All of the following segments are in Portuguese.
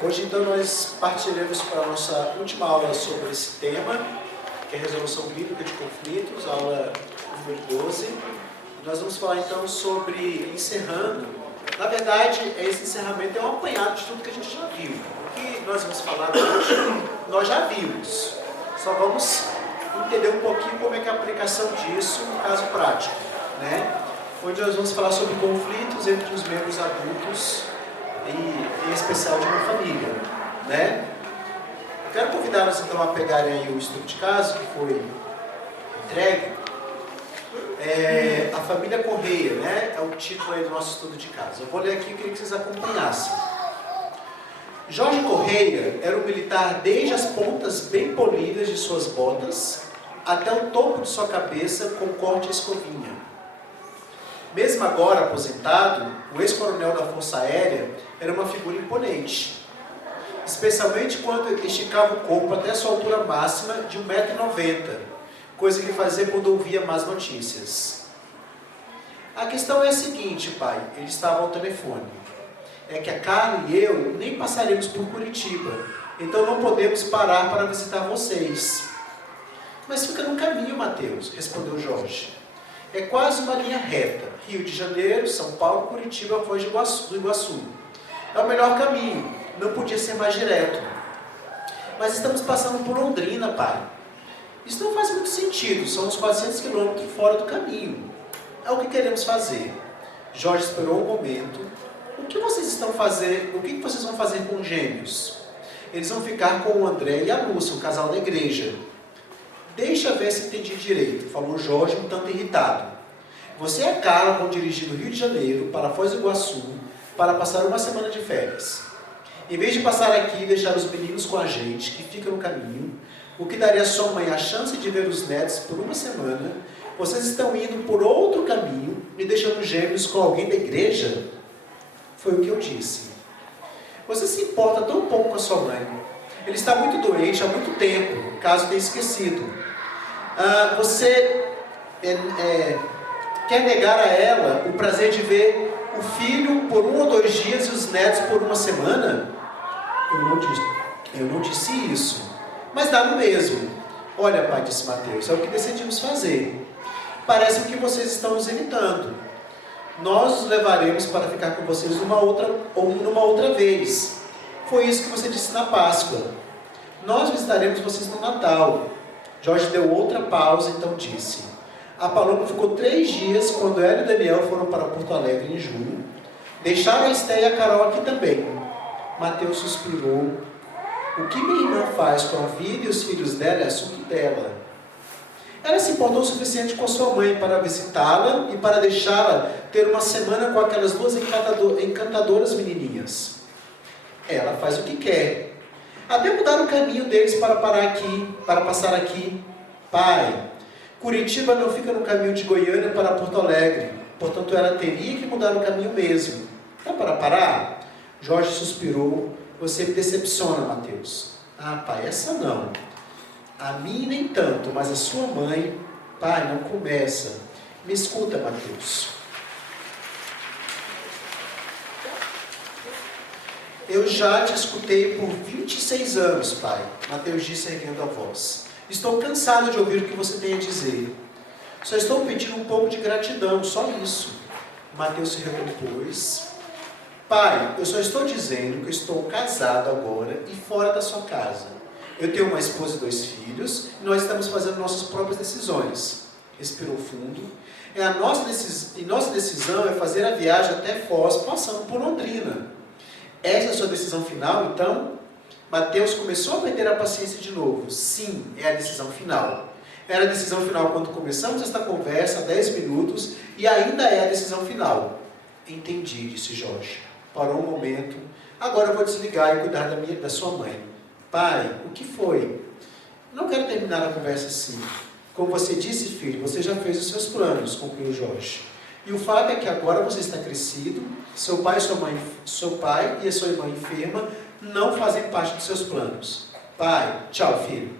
Hoje, então, nós partiremos para a nossa última aula sobre esse tema, que é a resolução bíblica de conflitos, aula número 12. Nós vamos falar, então, sobre encerrando. Na verdade, esse encerramento é um apanhado de tudo que a gente já viu. O que nós vamos falar hoje, nós já vimos. Só vamos entender um pouquinho como é que é a aplicação disso no caso prático, né? Onde nós vamos falar sobre conflitos entre os membros adultos e em especial de uma família, né? Eu quero convidá-los então a pegarem aí o estudo de caso que foi entregue. A família Correia, né? É o título aí do nosso estudo de caso. Eu vou ler aqui e queria que vocês acompanhassem. Jorge Correia era um militar desde as pontas bem polidas de suas botas até o topo de sua cabeça com corte à escovinha. Mesmo agora aposentado, o ex-coronel da Força Aérea era uma figura imponente, especialmente quando esticava o corpo até sua altura máxima de 1,90 m, coisa que fazia quando ouvia más notícias. A questão é a seguinte, pai, ele estava ao telefone, é que a Carla e eu nem passaremos por Curitiba, então não podemos parar para visitar vocês. Mas fica no caminho, Mateus, respondeu Jorge. É quase uma linha reta, Rio de Janeiro, São Paulo, Curitiba, Foz do Iguaçu. É o melhor caminho, não podia ser mais direto. Mas estamos passando por Londrina, pai. Isso não faz muito sentido, são uns 400 quilômetros fora do caminho. É o que queremos fazer. Jorge esperou um momento. O que vocês vão fazer com os gêmeos? Eles vão ficar com o André e a Lúcia, o casal da igreja. Deixa ver se entendi direito, falou Jorge um tanto irritado. Você e a Carla vão dirigir do Rio de Janeiro para Foz do Iguaçu para passar uma semana de férias. Em vez de passar aqui e deixar os meninos com a gente, que fica no caminho, o que daria à sua mãe a chance de ver os netos por uma semana, vocês estão indo por outro caminho e deixando os gêmeos com alguém da igreja? Foi o que eu disse. Você se importa tão pouco com a sua mãe. Ele está muito doente há muito tempo, caso tenha esquecido. Você quer negar a ela o prazer de ver o filho por 1 ou 2 dias e os netos por uma semana? Eu não disse isso, mas dá no mesmo. Olha, pai, disse Mateus, é o que decidimos fazer. Parece que vocês estão nos evitando. Nós os levaremos para ficar com vocês numa outra vez. Foi isso que você disse na Páscoa. Nós visitaremos vocês no Natal. Jorge deu outra pausa, então disse. A Paloma ficou 3 dias quando ela e Daniel foram para Porto Alegre em julho. Deixaram a Esté e a Carol aqui também. Mateus suspirou. O que minha irmã faz com a vida e os filhos dela é assunto dela. Ela se importou o suficiente com a sua mãe para visitá-la e para deixá-la ter uma semana com aquelas 2 encantadoras menininhas. Ela faz o que quer. Até mudar o caminho deles para passar aqui. Pai, Curitiba não fica no caminho de Goiânia para Porto Alegre, portanto ela teria que mudar o caminho mesmo. Dá para parar? Jorge suspirou. Você me decepciona, Mateus. Ah, pai, essa não. A mim nem tanto, mas a sua mãe... Pai, não começa. Me escuta, Mateus. Eu já te escutei por 26 anos, pai. Mateus disse erguendo a voz. Estou cansado de ouvir o que você tem a dizer. Só estou pedindo um pouco de gratidão, só isso. Mateus se recompôs. Pai, eu só estou dizendo que estou casado agora e fora da sua casa. Eu tenho uma esposa e 2 filhos e nós estamos fazendo nossas próprias decisões. Respirou fundo. Nossa decisão é fazer a viagem até Foz, passando por Londrina. Essa é a sua decisão final, então? Mateus começou a perder a paciência de novo. Sim, é a decisão final. Era a decisão final quando começamos esta conversa há 10 minutos e ainda é a decisão final. Entendi, disse Jorge. Parou um momento. Agora eu vou desligar e cuidar da sua mãe. Pai, o que foi? Não quero terminar a conversa assim. Como você disse, filho, você já fez os seus planos, concluiu Jorge. E o fato é que agora você está crescido, seu pai e a sua irmã enferma não fazem parte dos seus planos. Pai, tchau, filho.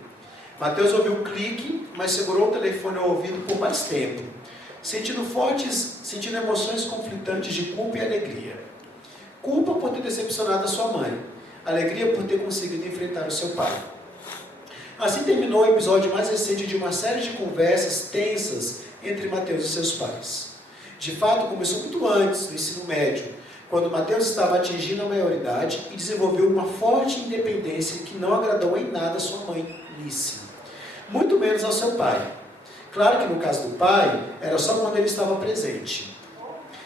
Mateus ouviu um clique, mas segurou o telefone ao ouvido por mais tempo, sentindo emoções conflitantes de culpa e alegria. Culpa por ter decepcionado a sua mãe. alegria por ter conseguido enfrentar o seu pai. Assim terminou o episódio mais recente de uma série de conversas tensas entre Mateus e seus pais. De fato, começou muito antes, no ensino médio, quando Mateus estava atingindo a maioridade e desenvolveu uma forte independência que não agradou em nada a sua mãe, Nice, muito menos ao seu pai. Claro que no caso do pai, era só quando ele estava presente.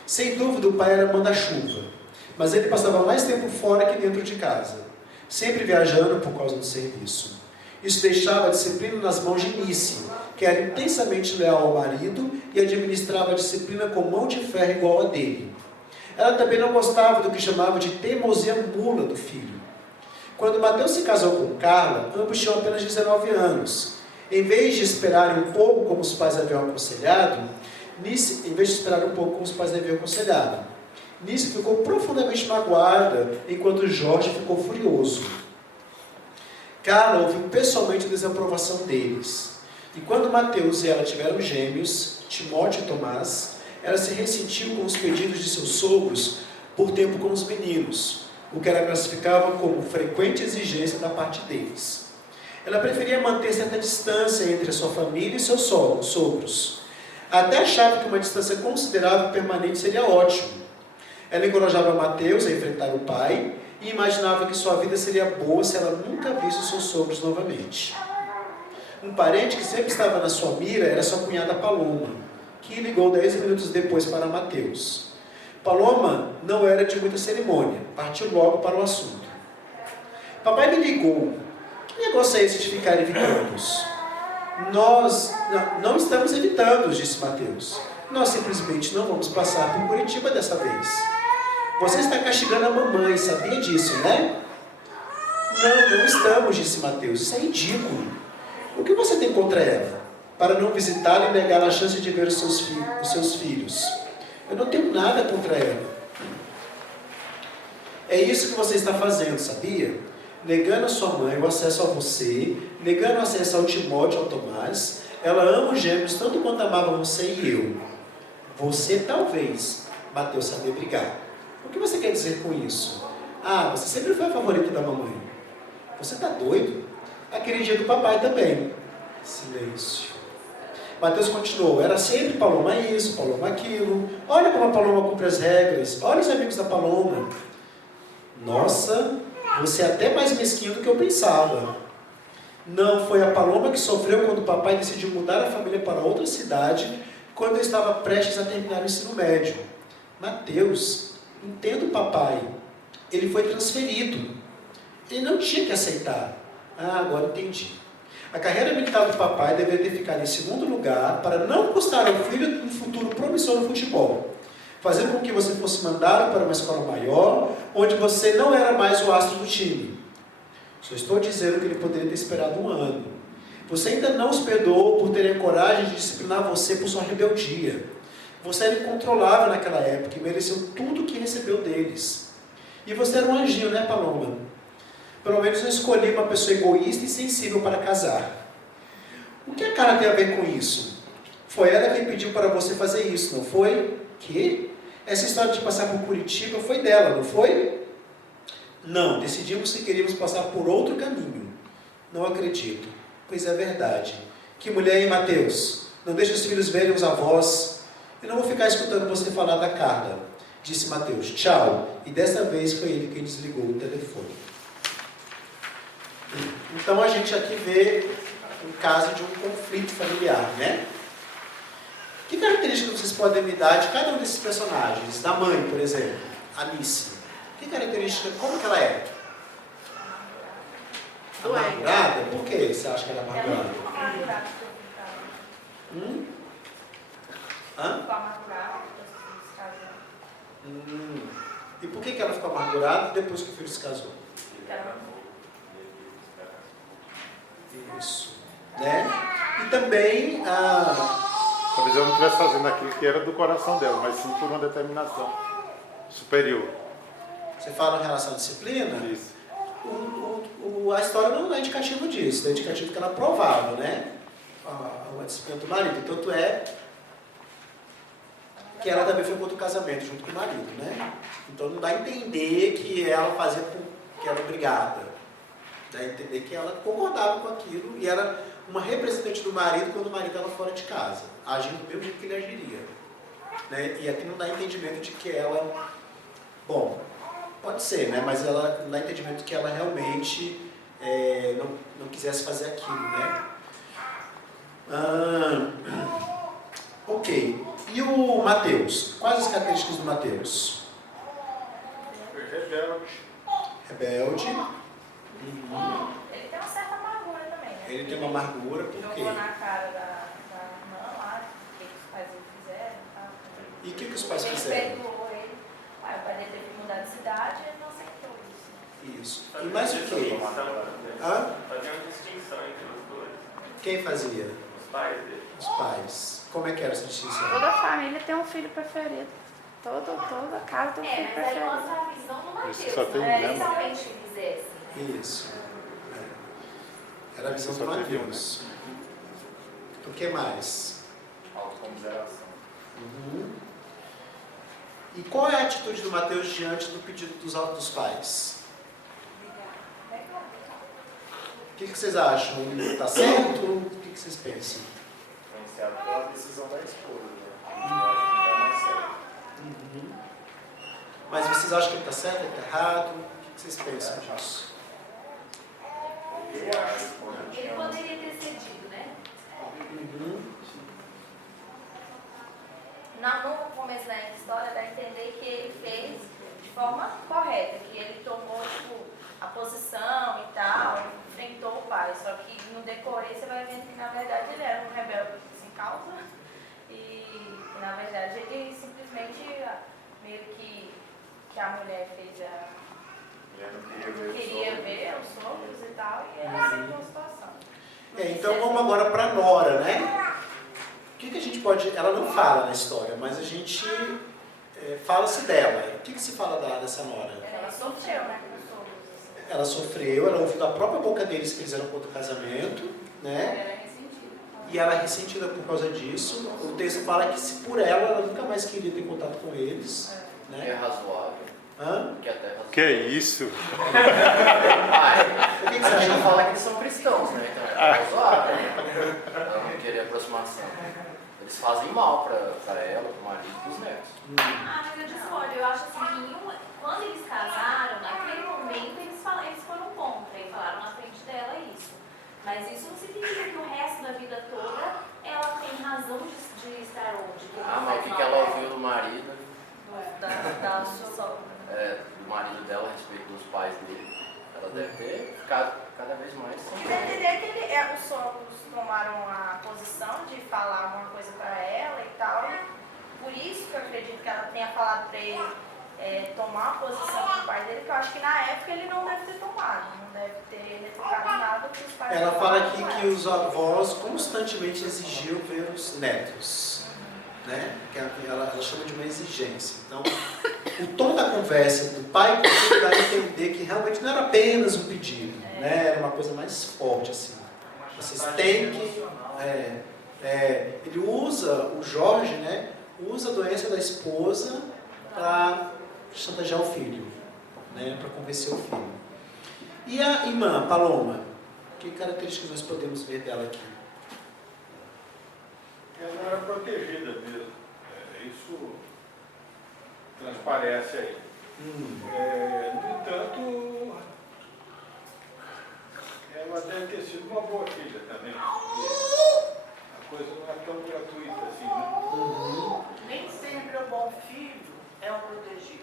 Sem dúvida, o pai era manda-chuva, mas ele passava mais tempo fora que dentro de casa, sempre viajando por causa do serviço. Isso deixava a disciplina nas mãos de Nice, que era intensamente leal ao marido e administrava a disciplina com mão de ferro igual a dele. Ela também não gostava do que chamava de teimosia mula do filho. Quando Mateus se casou com Carla, ambos tinham apenas 19 anos. Em vez de esperarem um pouco como os pais haviam aconselhado, Nice ficou profundamente magoada, enquanto Jorge ficou furioso. Carla ouviu pessoalmente a desaprovação deles. E quando Mateus e ela tiveram gêmeos, Timóteo e Tomás, ela se ressentiu com os pedidos de seus sogros por tempo com os meninos, o que ela classificava como frequente exigência da parte deles. Ela preferia manter certa distância entre a sua família e seus sogros. Até achava que uma distância considerável e permanente seria ótimo. Ela encorajava Mateus a enfrentar o pai e imaginava que sua vida seria boa se ela nunca visse os seus sogros novamente. Um parente que sempre estava na sua mira era sua cunhada Paloma, que ligou 10 minutos depois para Mateus. Paloma não era de muita cerimônia, partiu logo para o assunto. Papai me ligou. Que negócio é esse de ficar evitando-os? Nós não estamos evitando-os, disse Mateus. Nós simplesmente não vamos passar por Curitiba dessa vez. Você está castigando a mamãe, sabia disso, né? Não estamos, disse Mateus. Isso é ridículo. O que você tem contra ela? Para não visitá-la e negar a chance de ver os seus filhos. Eu não tenho nada contra ela. É isso que você está fazendo, sabia? Negando a sua mãe o acesso a você, negando o acesso ao Timóteo e ao Tomás. Ela ama os gêmeos tanto quanto amava você e eu. Você talvez, Mateus, sabia brigar. O que você quer dizer com isso? Você sempre foi a favorita da mamãe. Você está doido? Aquele dia do papai também. Silêncio. Mateus continuou. Era sempre Paloma isso, Paloma aquilo. Olha como a Paloma cumpre as regras. Olha os amigos da Paloma. Nossa, você é até mais mesquinho do que eu pensava. Não foi a Paloma que sofreu quando o papai decidiu mudar a família para outra cidade, quando eu estava prestes a terminar o ensino médio. Mateus, entenda o papai. Ele foi transferido. Ele não tinha que aceitar. Agora entendi. A carreira militar do papai deveria ter ficado em segundo lugar para não custar ao filho um futuro promissor no futebol. Fazer com que você fosse mandado para uma escola maior, onde você não era mais o astro do time. Só estou dizendo que ele poderia ter esperado um ano. Você ainda não os perdoou por terem coragem de disciplinar você por sua rebeldia. Você era incontrolável naquela época e mereceu tudo o que recebeu deles. E você era um anjinho, né, Paloma? Pelo menos eu escolhi uma pessoa egoísta e sensível para casar. O que a Carla tem a ver com isso? Foi ela quem pediu para você fazer isso, não foi? Que? Essa história de passar por Curitiba foi dela, não foi? Não, decidimos que queríamos passar por outro caminho. Não acredito. Pois é verdade. Que mulher, hein, Mateus? Não deixe os filhos verem os avós. Eu não vou ficar escutando você falar da Carla, disse Mateus. Tchau. E dessa vez foi ele quem desligou o telefone. Então a gente aqui vê um caso de um conflito familiar, né? Que características vocês podem me dar de cada um desses personagens? Da mãe, por exemplo, Alice. Que característica, como que ela é? Amargurada? Por que você acha que ela é amargurada? Amargurada. E por que ela ficou amargurada depois que o filho se casou? Isso. Né? E também talvez ela não estivesse fazendo aquilo que era do coração dela, mas sim por uma determinação superior. Você fala em relação à disciplina? Isso. A história não é indicativo disso, é indicativo que ela provava, né? A disciplina do marido. Tanto é que ela também foi contra o casamento junto com o marido, né? Então não dá a entender que ela fazia que era obrigada. Né? Entender que ela concordava com aquilo e era uma representante do marido quando o marido estava fora de casa, agindo do mesmo jeito que ele agiria. Né? E aqui não dá entendimento de que ela... Bom, pode ser, né? Mas ela não dá entendimento de que ela realmente não quisesse fazer aquilo, né? Ok. E o Mateus? Quais as características do Mateus? Rebelde. Ele tem uma certa amargura também, né? Ele tem uma amargura, por quê? Jogou na cara da irmã lá, o que os pais dele fizeram e tal. E o que os pais Ele fizeram? perdoou ele. O pai dele teve que mudar de cidade e ele não aceitou isso. Isso. E mais o quê? Hã? Fazia uma distinção entre os dois. Quem fazia? Os pais dele. Os pais. Como é que era essa distinção? Toda família tem um filho preferido. Toda casa tem um filho Mas aí preferido. mostra a visão do Mateus. Isso só tem um, né? né? Inicialmente fizesse. Isso. Era a visão Isso do só teve um, Mateus. O que mais? Autocomiseração. E qual é a atitude do Mateus diante do pedido dos pais? O que vocês acham? Ele está certo? O que vocês pensam? Influenciado pela decisão da esposa, né? Eu acho que tá mais certo. Mas vocês acham que ele está certo, ele está errado? O que vocês pensam disso? E a esposa Ele tinha poderia ter cedido, né? No começo da história, dá a entender que ele fez de forma correta, que ele tomou tipo, a posição e tal, enfrentou o pai. Só que no decorrer você vai vendo que na verdade ele era um rebelde sem causa e na verdade ele simplesmente meio que a mulher fez ele queria ver os sogros e tal e ele aceitou a situação. Então vamos agora para a Nora, né? O que a gente pode... Ela não fala na história, mas a gente fala-se dela. O que se fala dessa Nora? Ela sofreu, né, com os sogros. Ela sofreu, ela ouviu da própria boca deles que eles eram contra o casamento, né? Era ressentida. E ela é ressentida por causa disso. O texto fala que se por ela nunca mais queria ter contato com eles. É Né? razoável. Hã? Que até é razoável. Que isso? O que você A gente não acha? fala que eles são cristãos, né? Então é razoável. Ela não querer aproximação. Eles fazem mal pra ela, pro marido e pros netos. Mas eu discordo. Eu acho assim que quando eles casaram, naquele momento eles foram contra e falaram na frente dela isso. Mas isso não significa que o resto da vida toda ela tem razão de estar onde. Mas o que ela ouviu do marido, Da sua sogra. do marido dela a respeito dos pais dele, ela deve ter ficado cada vez mais E dá a entender que os sogros tomaram a posição de falar alguma coisa para ela e tal. E por isso que eu acredito que ela tenha falado para ele tomar a posição do pai dele, que eu acho que na época ele não deve ter tomado, não deve ter retrucado nada que os pais Ela fala falaram aqui com que ela. os avós constantemente exigiam ver os netos. Né? Que ela chama de uma exigência. Então, o tom da conversa do pai com o filho dá a entender que realmente não era apenas um pedido, né? Era uma coisa mais forte assim. Vocês têm que... ele usa, o Jorge, né? Usa a doença da esposa para chantagear o filho, né? Para convencer o filho. E a irmã, Paloma? Que características nós podemos ver dela aqui? Ela era protegida mesmo. Isso transparece aí. No entanto, ela deve ter sido uma boa filha também. A coisa não é tão gratuita assim, né? Nem sempre o bom filho é um protegido.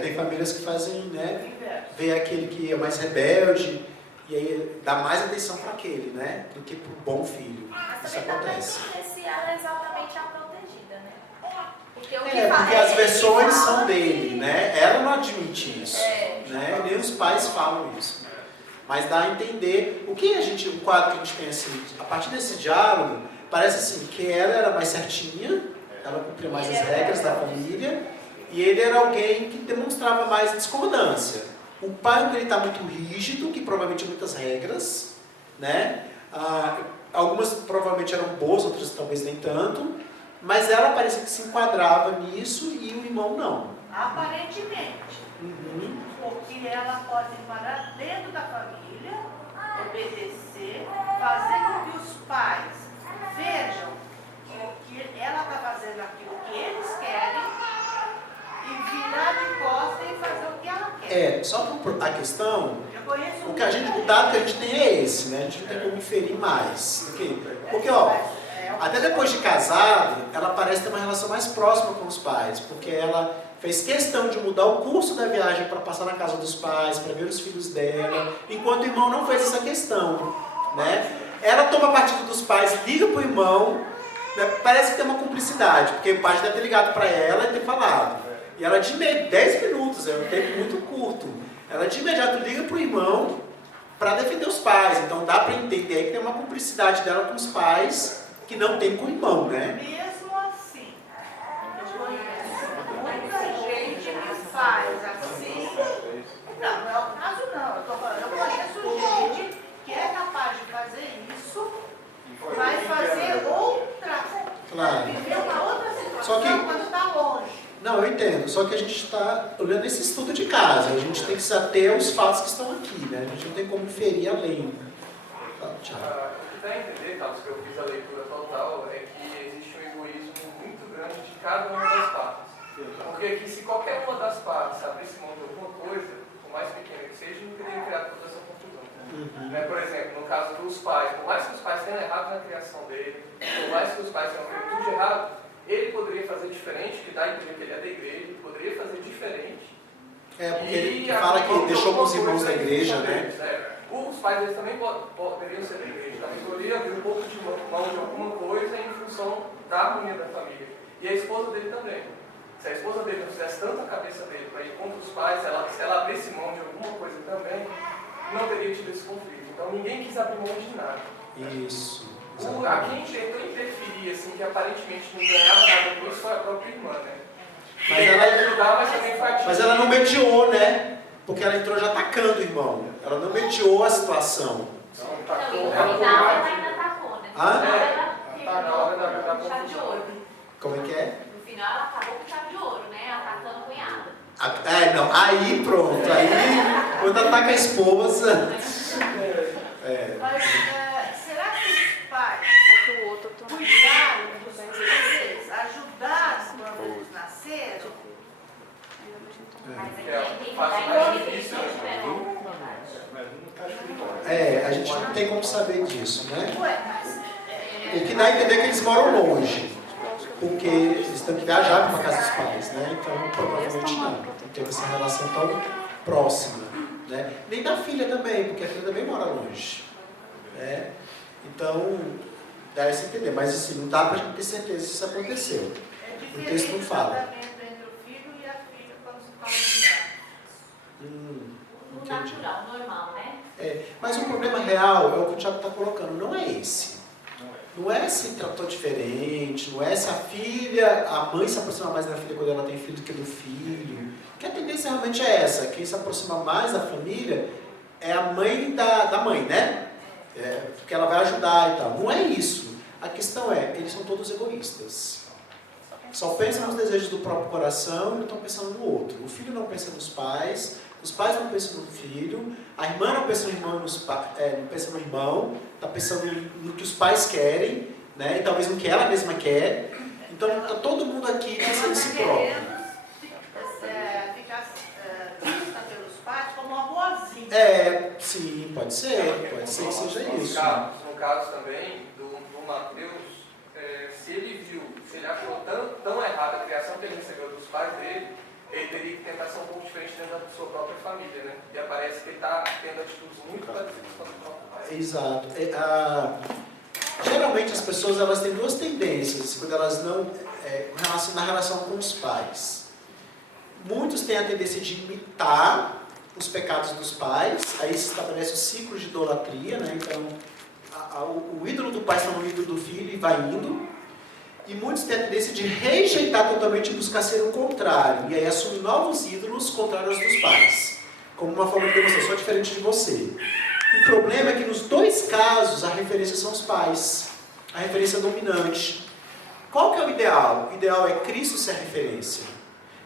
Tem famílias que fazem, né? O inverso. Vê aquele que é mais rebelde e aí dá mais atenção para aquele, né? Do que para o bom filho. Mas Isso também dá pra acontece. entender se ela é exatamente a protegida, né? Porque o que Porque as versões são dele, né? Ela não admite isso, É. né? Nem os pais falam isso. Mas dá a entender o quadro que a gente tem assim, a partir desse diálogo, parece assim que ela era mais certinha, ela cumpria mais as regras da família, e ele era alguém que demonstrava mais discordância. O pai, ele está muito rígido, que provavelmente muitas regras, né? Algumas provavelmente eram boas, outras talvez nem tanto, mas ela parecia que se enquadrava nisso e o irmão não. Aparentemente. Uhum. Porque ela pode parar dentro da família, obedecer, fazer com que os pais vejam que ela está fazendo aquilo que eles querem e virar de costas e fazer o que ela quer. Só a questão, Eu conheço o dado que a gente tem é esse, né? A gente não tem como inferir mais. Porque, ó, até depois de casado, ela parece ter uma relação mais próxima com os pais, porque ela fez questão de mudar o curso da viagem para passar na casa dos pais, para ver os filhos dela, enquanto o irmão não fez essa questão, né? Ela toma partido dos pais, liga pro irmão, né? Parece que tem uma cumplicidade, porque o pai deve ter ligado para ela e ter falado. E ela de 10 minutos, é um tempo muito curto. Ela de imediato liga pro irmão para defender os pais. Então dá para entender aí que tem uma cumplicidade dela com os pais que não tem com o irmão, né? mesmo assim. Eu conheço muita gente que faz assim. Não, não é o caso não. Eu tô falando, eu conheço gente que é capaz de fazer isso, mas fazer outra, Claro. viver uma outra situação Só que- quando está longe. Não, eu entendo. Só que a gente está olhando esse estudo de casa. A gente tem que se ater aos fatos que estão aqui, né? A gente não tem como inferir além. Fala, Thiago. O que dá a entender, Carlos, que eu fiz a leitura total, é que existe um egoísmo muito grande de cada uma das partes. Porque aqui, se qualquer uma das partes abrisse mão de alguma coisa, por mais pequena que seja, não teria criado toda essa confusão. Né? Por exemplo, no caso dos pais, por mais que os pais tenham errado na criação dele, por mais que os pais tenham feito tudo de errado, ele poderia fazer diferente, que dá a entender que ele é da igreja, ele poderia fazer diferente. Porque ele fala que deixou com os irmãos da igreja, né? Os pais deles também poderiam ser da igreja, também poderia abrir um pouco de mão de alguma coisa em função da harmonia da família. E a esposa dele também. Se a esposa dele não fizesse tanto a cabeça dele para ir contra os pais, se ela abrisse mão de alguma coisa também, não teria tido esse conflito. Então ninguém quis abrir mão de nada. Isso. A quem tentou interferir, assim, que aparentemente não ganhava nada com isso, foi a própria irmã, né? Mas ela- ajudar, mas também foi atingir. Mas ela não mediou, né? Porque ela entrou já atacando o irmão. Ela não mediou a situação. Não, Não, e tacou, no ela final ela ainda atacou, né? No Ah? final ela Tá na hora da terminou com chave de confusão. ouro. Como é que é? No final ela acabou com chave de ouro, né? Atacando a cunhada. Não. Aí pronto. Aí, quando ataca a esposa... Mas será que os pais O outro cuidaram dos bebês, ajudaram quando eles nasceram? Mas aí É, tem que faz dar mais entender que difícil, não né? tiveram. Mas não está escrito. A gente não tem como saber disso, né? Ué, mas O que dá a entender é que eles moram longe. Porque eles têm que viajar para a casa dos pais, né? Então, provavelmente não teve essa relação tão próxima, né? Nem da filha também, porque a filha também mora longe, né? Então, dá a se entender. Mas, assim, não dá para a gente ter certeza se isso aconteceu. é O texto diferente não o fala. tratamento entre o filho e a filha quando se fala de neto. No Entendi. natural, normal, né? Mas o problema real é o que o Thiago está colocando, não é esse. Não é se tratou diferente, não é se a mãe se aproxima mais da filha quando ela tem filho do que do filho. Que a tendência realmente é essa, quem se aproxima mais da família é a mãe da mãe, né? Porque ela vai ajudar e tal. Não é isso. A questão é, eles são todos egoístas. Só pensam nos desejos do próprio coração e não estão pensando no outro. O filho não pensa nos pais, os pais não pensam no filho, a irmã não pensa no irmão, não pensa no irmão, está pensando no que os pais querem, né? E talvez no que ela mesma quer. Então está todo mundo aqui pensando em si próprio. Ficar vista pelos pais como uma boazinha. Sim, pode ser que seja isso. No caso também do Mateus, se ele achou tão errada a criação que ele recebeu dos pais dele, ele teria que tentar ser um pouco diferente dentro da sua própria família, né? E aparece que ele está tendo atitudes muito parecidas com o próprio pai. Exato. Geralmente as pessoas elas têm duas tendências quando elas não na relação com os pais. Muitos têm a tendência de imitar os pecados dos pais, aí se estabelece o ciclo de idolatria, né? Então o ídolo do pai se torna o ídolo do filho e vai indo. E muitos têm a tendência de rejeitar totalmente e buscar ser o contrário. E aí assumir novos ídolos contrários dos pais. Como uma forma de demonstrar, sou diferente de você. O problema é que nos dois casos a referência são os pais. A referência dominante. Qual que é o ideal? O ideal é Cristo ser a referência.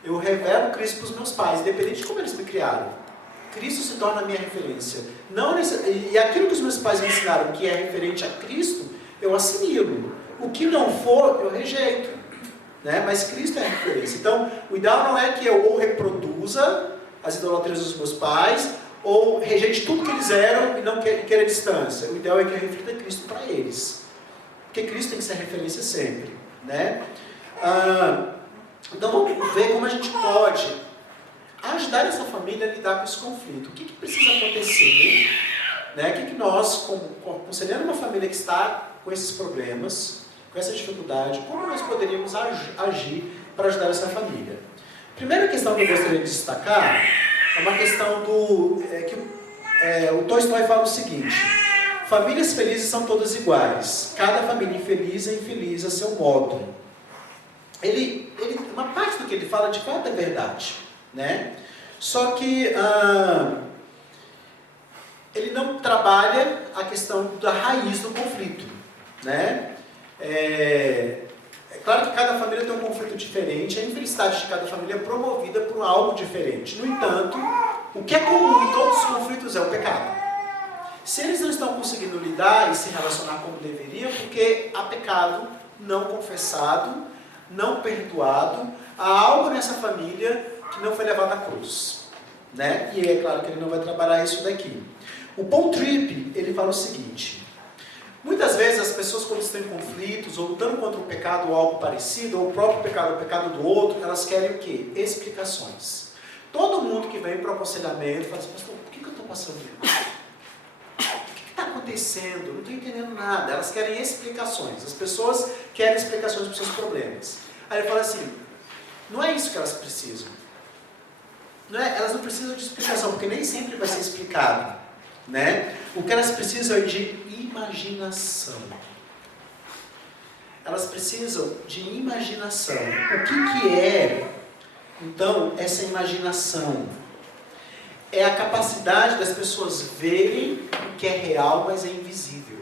Eu revelo Cristo para os meus pais, independente de como eles me criaram. Cristo se torna a minha referência. E aquilo que os meus pais me ensinaram, que é referente a Cristo, eu assimilo. O que não for, eu rejeito. Né? Mas Cristo é a referência. Então, o ideal não é que eu ou reproduza as idolatrias dos meus pais, ou rejeite tudo que eles eram e não queira distância. O ideal é que eu reflita Cristo para eles. Porque Cristo tem que ser a referência sempre. Né? Então vamos ver como a gente pode ajudar essa família a lidar com esse conflito. O que precisa acontecer? Né? O que nós, conselhando uma família que está com esses problemas, com essa dificuldade, como nós poderíamos agir para ajudar essa família? Primeira questão que eu gostaria de destacar é uma questão o Tolstói fala o seguinte: famílias felizes são todas iguais, cada família infeliz é infeliz a seu modo. Uma parte do que ele fala de fato é verdade, né? Só que ele não trabalha a questão da raiz do conflito, né? É claro que cada família tem um conflito diferente, a infelicidade de cada família é promovida por algo diferente. No entanto, o que é comum em todos os conflitos é o pecado. Se eles não estão conseguindo lidar e se relacionar como deveriam, porque há pecado não confessado, não perdoado, há algo nessa família que não foi levado à cruz, né? E é claro que ele não vai trabalhar isso daqui. O Paul Tripp, ele fala o seguinte: muitas vezes as pessoas, quando estão em conflitos, ou lutando contra um pecado ou algo parecido, ou o próprio pecado ou o pecado do outro, elas querem o quê? Explicações. Todo mundo que vem para o aconselhamento fala assim: pastor, por que eu estou passando isso? O que está acontecendo? Eu não estou entendendo nada. Elas querem explicações. As pessoas querem explicações para os seus problemas. Aí ele fala assim: não é isso que elas precisam. Elas não precisam de explicação, porque nem sempre vai ser explicado, né? O que elas precisam é de imaginação. Elas precisam de imaginação. O que é, então, essa imaginação? É a capacidade das pessoas verem o que é real, mas é invisível.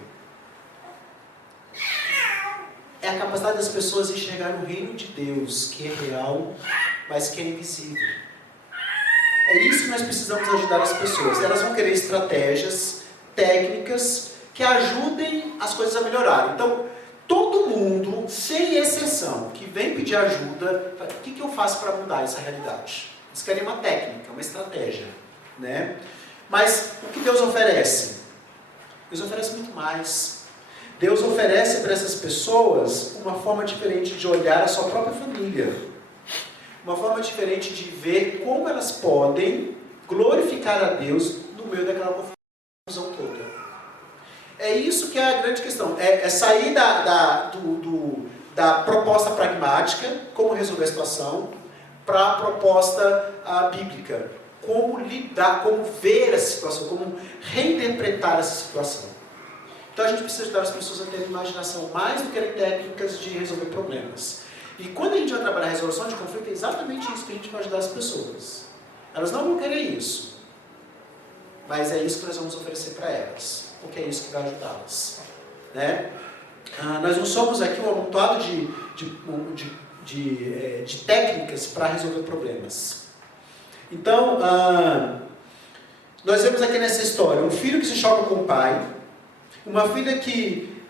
É a capacidade das pessoas enxergarem o reino de Deus, que é real, mas que é invisível. É isso que nós precisamos ajudar as pessoas. Elas vão querer estratégias, técnicas, que ajudem as coisas a melhorar. Então, todo mundo, sem exceção, que vem pedir ajuda, fala: o que eu faço para mudar essa realidade? Eles querem uma técnica, uma estratégia, né? Mas o que Deus oferece? Deus oferece muito mais. Deus oferece para essas pessoas uma forma diferente de olhar a sua própria família. Uma forma diferente de ver como elas podem glorificar a Deus no meio daquela confusão toda. É isso que é a grande questão. É sair da proposta pragmática, como resolver a situação, para a proposta bíblica. Como lidar, como ver essa situação, como reinterpretar essa situação. Então a gente precisa ajudar as pessoas a terem imaginação mais do que técnicas de resolver problemas. E quando a gente vai trabalhar a resolução de conflito, é exatamente isso que a gente vai ajudar as pessoas. Elas não vão querer isso. Mas é isso que nós vamos oferecer para elas. Porque é isso que vai ajudá-las. Né? Nós não somos aqui um amontoado de técnicas para resolver problemas. Então, nós vemos aqui nessa história um filho que se choca com o pai, uma filha que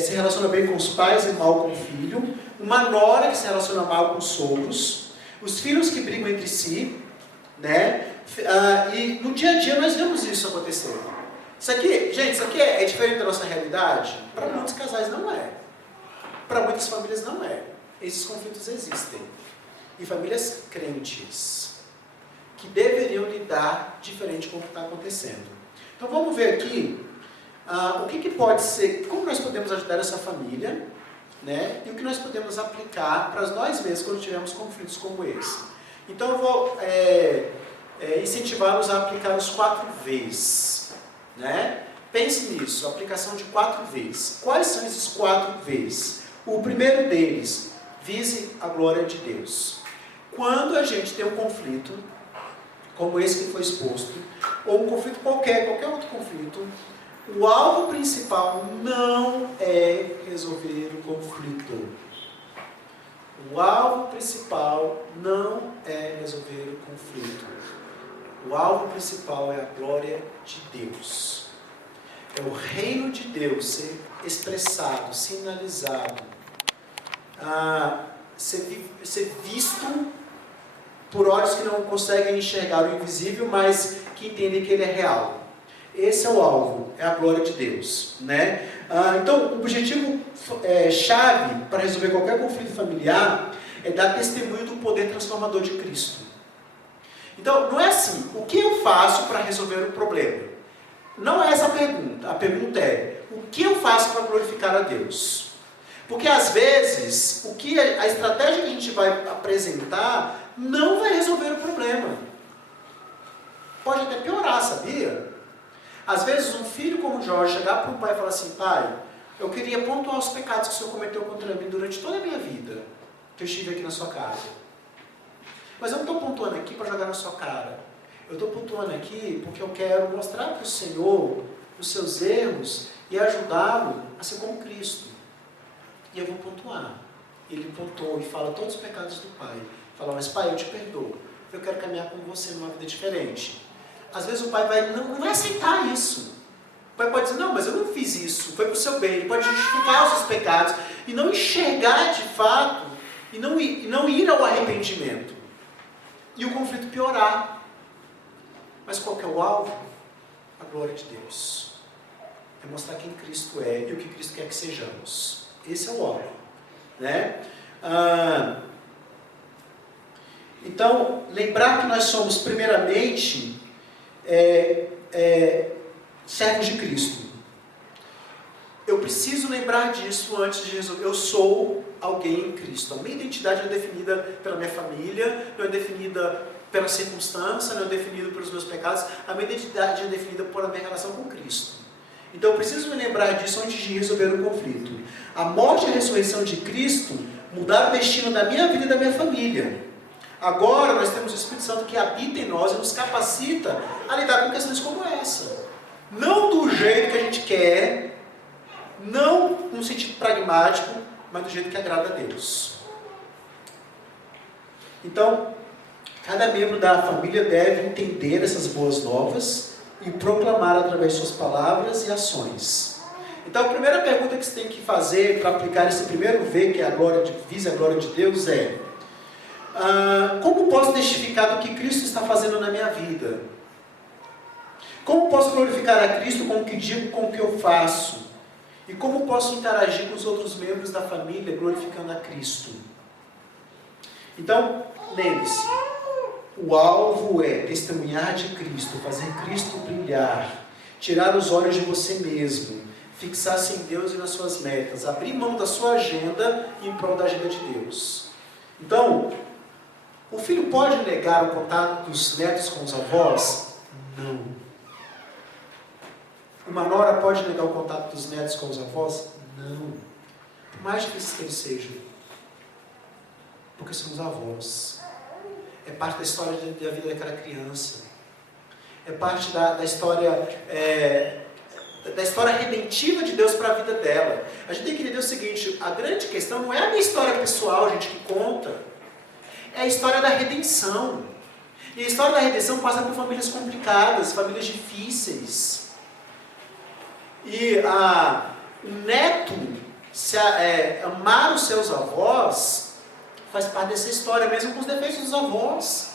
se relaciona bem com os pais e mal com o filho, uma nora que se relaciona mal com os sogros, os filhos que brigam entre si, né? E no dia a dia nós vemos isso acontecer. Isso aqui é diferente da nossa realidade? Para muitos casais não é. Para muitas famílias não é. Esses conflitos existem. E famílias crentes, que deveriam lidar diferente com o que está acontecendo. Então vamos ver aqui o que pode ser, como nós podemos ajudar essa família, né? E o que nós podemos aplicar para nós mesmos quando tivermos conflitos como esse. Então eu vou incentivá-los a aplicar os 4 Vs. Né? Pense nisso, aplicação de 4 Vs. Quais são esses 4 Vs? O primeiro deles, vise a glória de Deus. Quando a gente tem um conflito, como esse que foi exposto, ou um conflito qualquer outro conflito, o alvo principal não é resolver o conflito. O O alvo principal não é resolver o conflito. O alvo principal é a glória de Deus. É o reino de Deus ser expressado, sinalizado, ser visto por olhos que não conseguem enxergar o invisível, mas que entendem que ele é real. Esse é o alvo, é a glória de Deus, né? Então, o objetivo chave para resolver qualquer conflito familiar é dar testemunho do poder transformador de Cristo. Então, não é assim, o que eu faço para resolver o problema? Não é essa a pergunta. A pergunta é, o que eu faço para glorificar a Deus? Porque às vezes, a estratégia que a gente vai apresentar não vai resolver o problema. Pode até piorar, sabia? Às vezes um filho como o Jorge chegar para o pai e falar assim, pai, eu queria pontuar os pecados que o Senhor cometeu contra mim durante toda a minha vida, que eu estive aqui na sua casa. Mas eu não estou pontuando aqui para jogar na sua cara. Eu estou pontuando aqui porque eu quero mostrar para o Senhor os seus erros e ajudá-lo a ser como Cristo. E eu vou pontuar. Ele pontuou e fala todos os pecados do pai. Fala, mas pai, eu te perdoo. Eu quero caminhar com você numa vida diferente. Às vezes o pai não vai aceitar isso. O pai pode dizer, não, mas eu não fiz isso. Foi para o seu bem. Ele pode justificar os seus pecados e não enxergar de fato e não ir ao arrependimento. E o conflito piorar. Mas qual que é o alvo? A glória de Deus. É mostrar quem Cristo é e o que Cristo quer que sejamos. Esse é o alvo, né? Então, lembrar que nós somos, primeiramente, servos de Cristo. Eu preciso lembrar disso antes de resolver. Eu sou alguém em Cristo. A minha identidade não é definida pela minha família, não é definida pela circunstância, não é definida pelos meus pecados. A minha identidade é definida por minha relação com Cristo. Então eu preciso me lembrar disso antes de resolver o conflito. A morte e a ressurreição de Cristo mudaram o destino da minha vida e da minha família. Agora nós temos o Espírito Santo que habita em nós e nos capacita a lidar com questões como essa. Não do jeito que a gente quer, não no sentido pragmático, mas do jeito que agrada a Deus. Então, cada membro da família deve entender essas boas novas e proclamar através de suas palavras e ações. Então, a primeira pergunta que você tem que fazer para aplicar esse primeiro V, que é visa a glória de Deus, é: como posso testificar do que Cristo está fazendo na minha vida? Como posso glorificar a Cristo com o que digo, com o que eu faço? E como posso interagir com os outros membros da família, glorificando a Cristo? Então, lembre-se, o alvo é testemunhar de Cristo, fazer Cristo brilhar, tirar os olhos de você mesmo, fixar-se em Deus e nas suas metas, abrir mão da sua agenda em prol da agenda de Deus. Então, o filho pode negar o contato dos netos com os avós? Não. Uma nora pode negar o contato dos netos com os avós? Não. Por mais difíceis que eles sejam. Porque são os avós. É parte da história da vida daquela criança. É parte da história redentiva de Deus para a vida dela. A gente tem que entender o seguinte: a grande questão não é a minha história pessoal, gente, que conta. É a história da redenção. E a história da redenção passa por famílias complicadas, famílias difíceis. E o neto amar os seus avós faz parte dessa história, mesmo com os defeitos dos avós.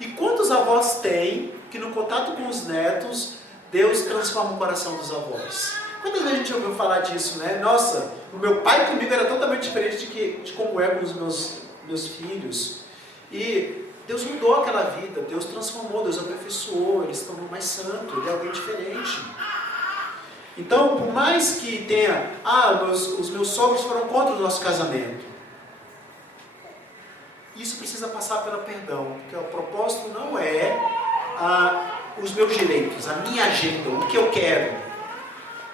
E quantos avós têm que no contato com os netos, Deus transforma o coração dos avós? Quantas vezes a gente ouviu falar disso, né? Nossa, o meu pai comigo era totalmente diferente de como é com os meus filhos. E Deus mudou aquela vida, Deus transformou, Deus aperfeiçoou, eles estão mais santos, ele é alguém diferente. Então, por mais que tenha, os meus sogros foram contra o nosso casamento, isso precisa passar pelo perdão, porque o propósito não é os meus direitos, a minha agenda, o que eu quero.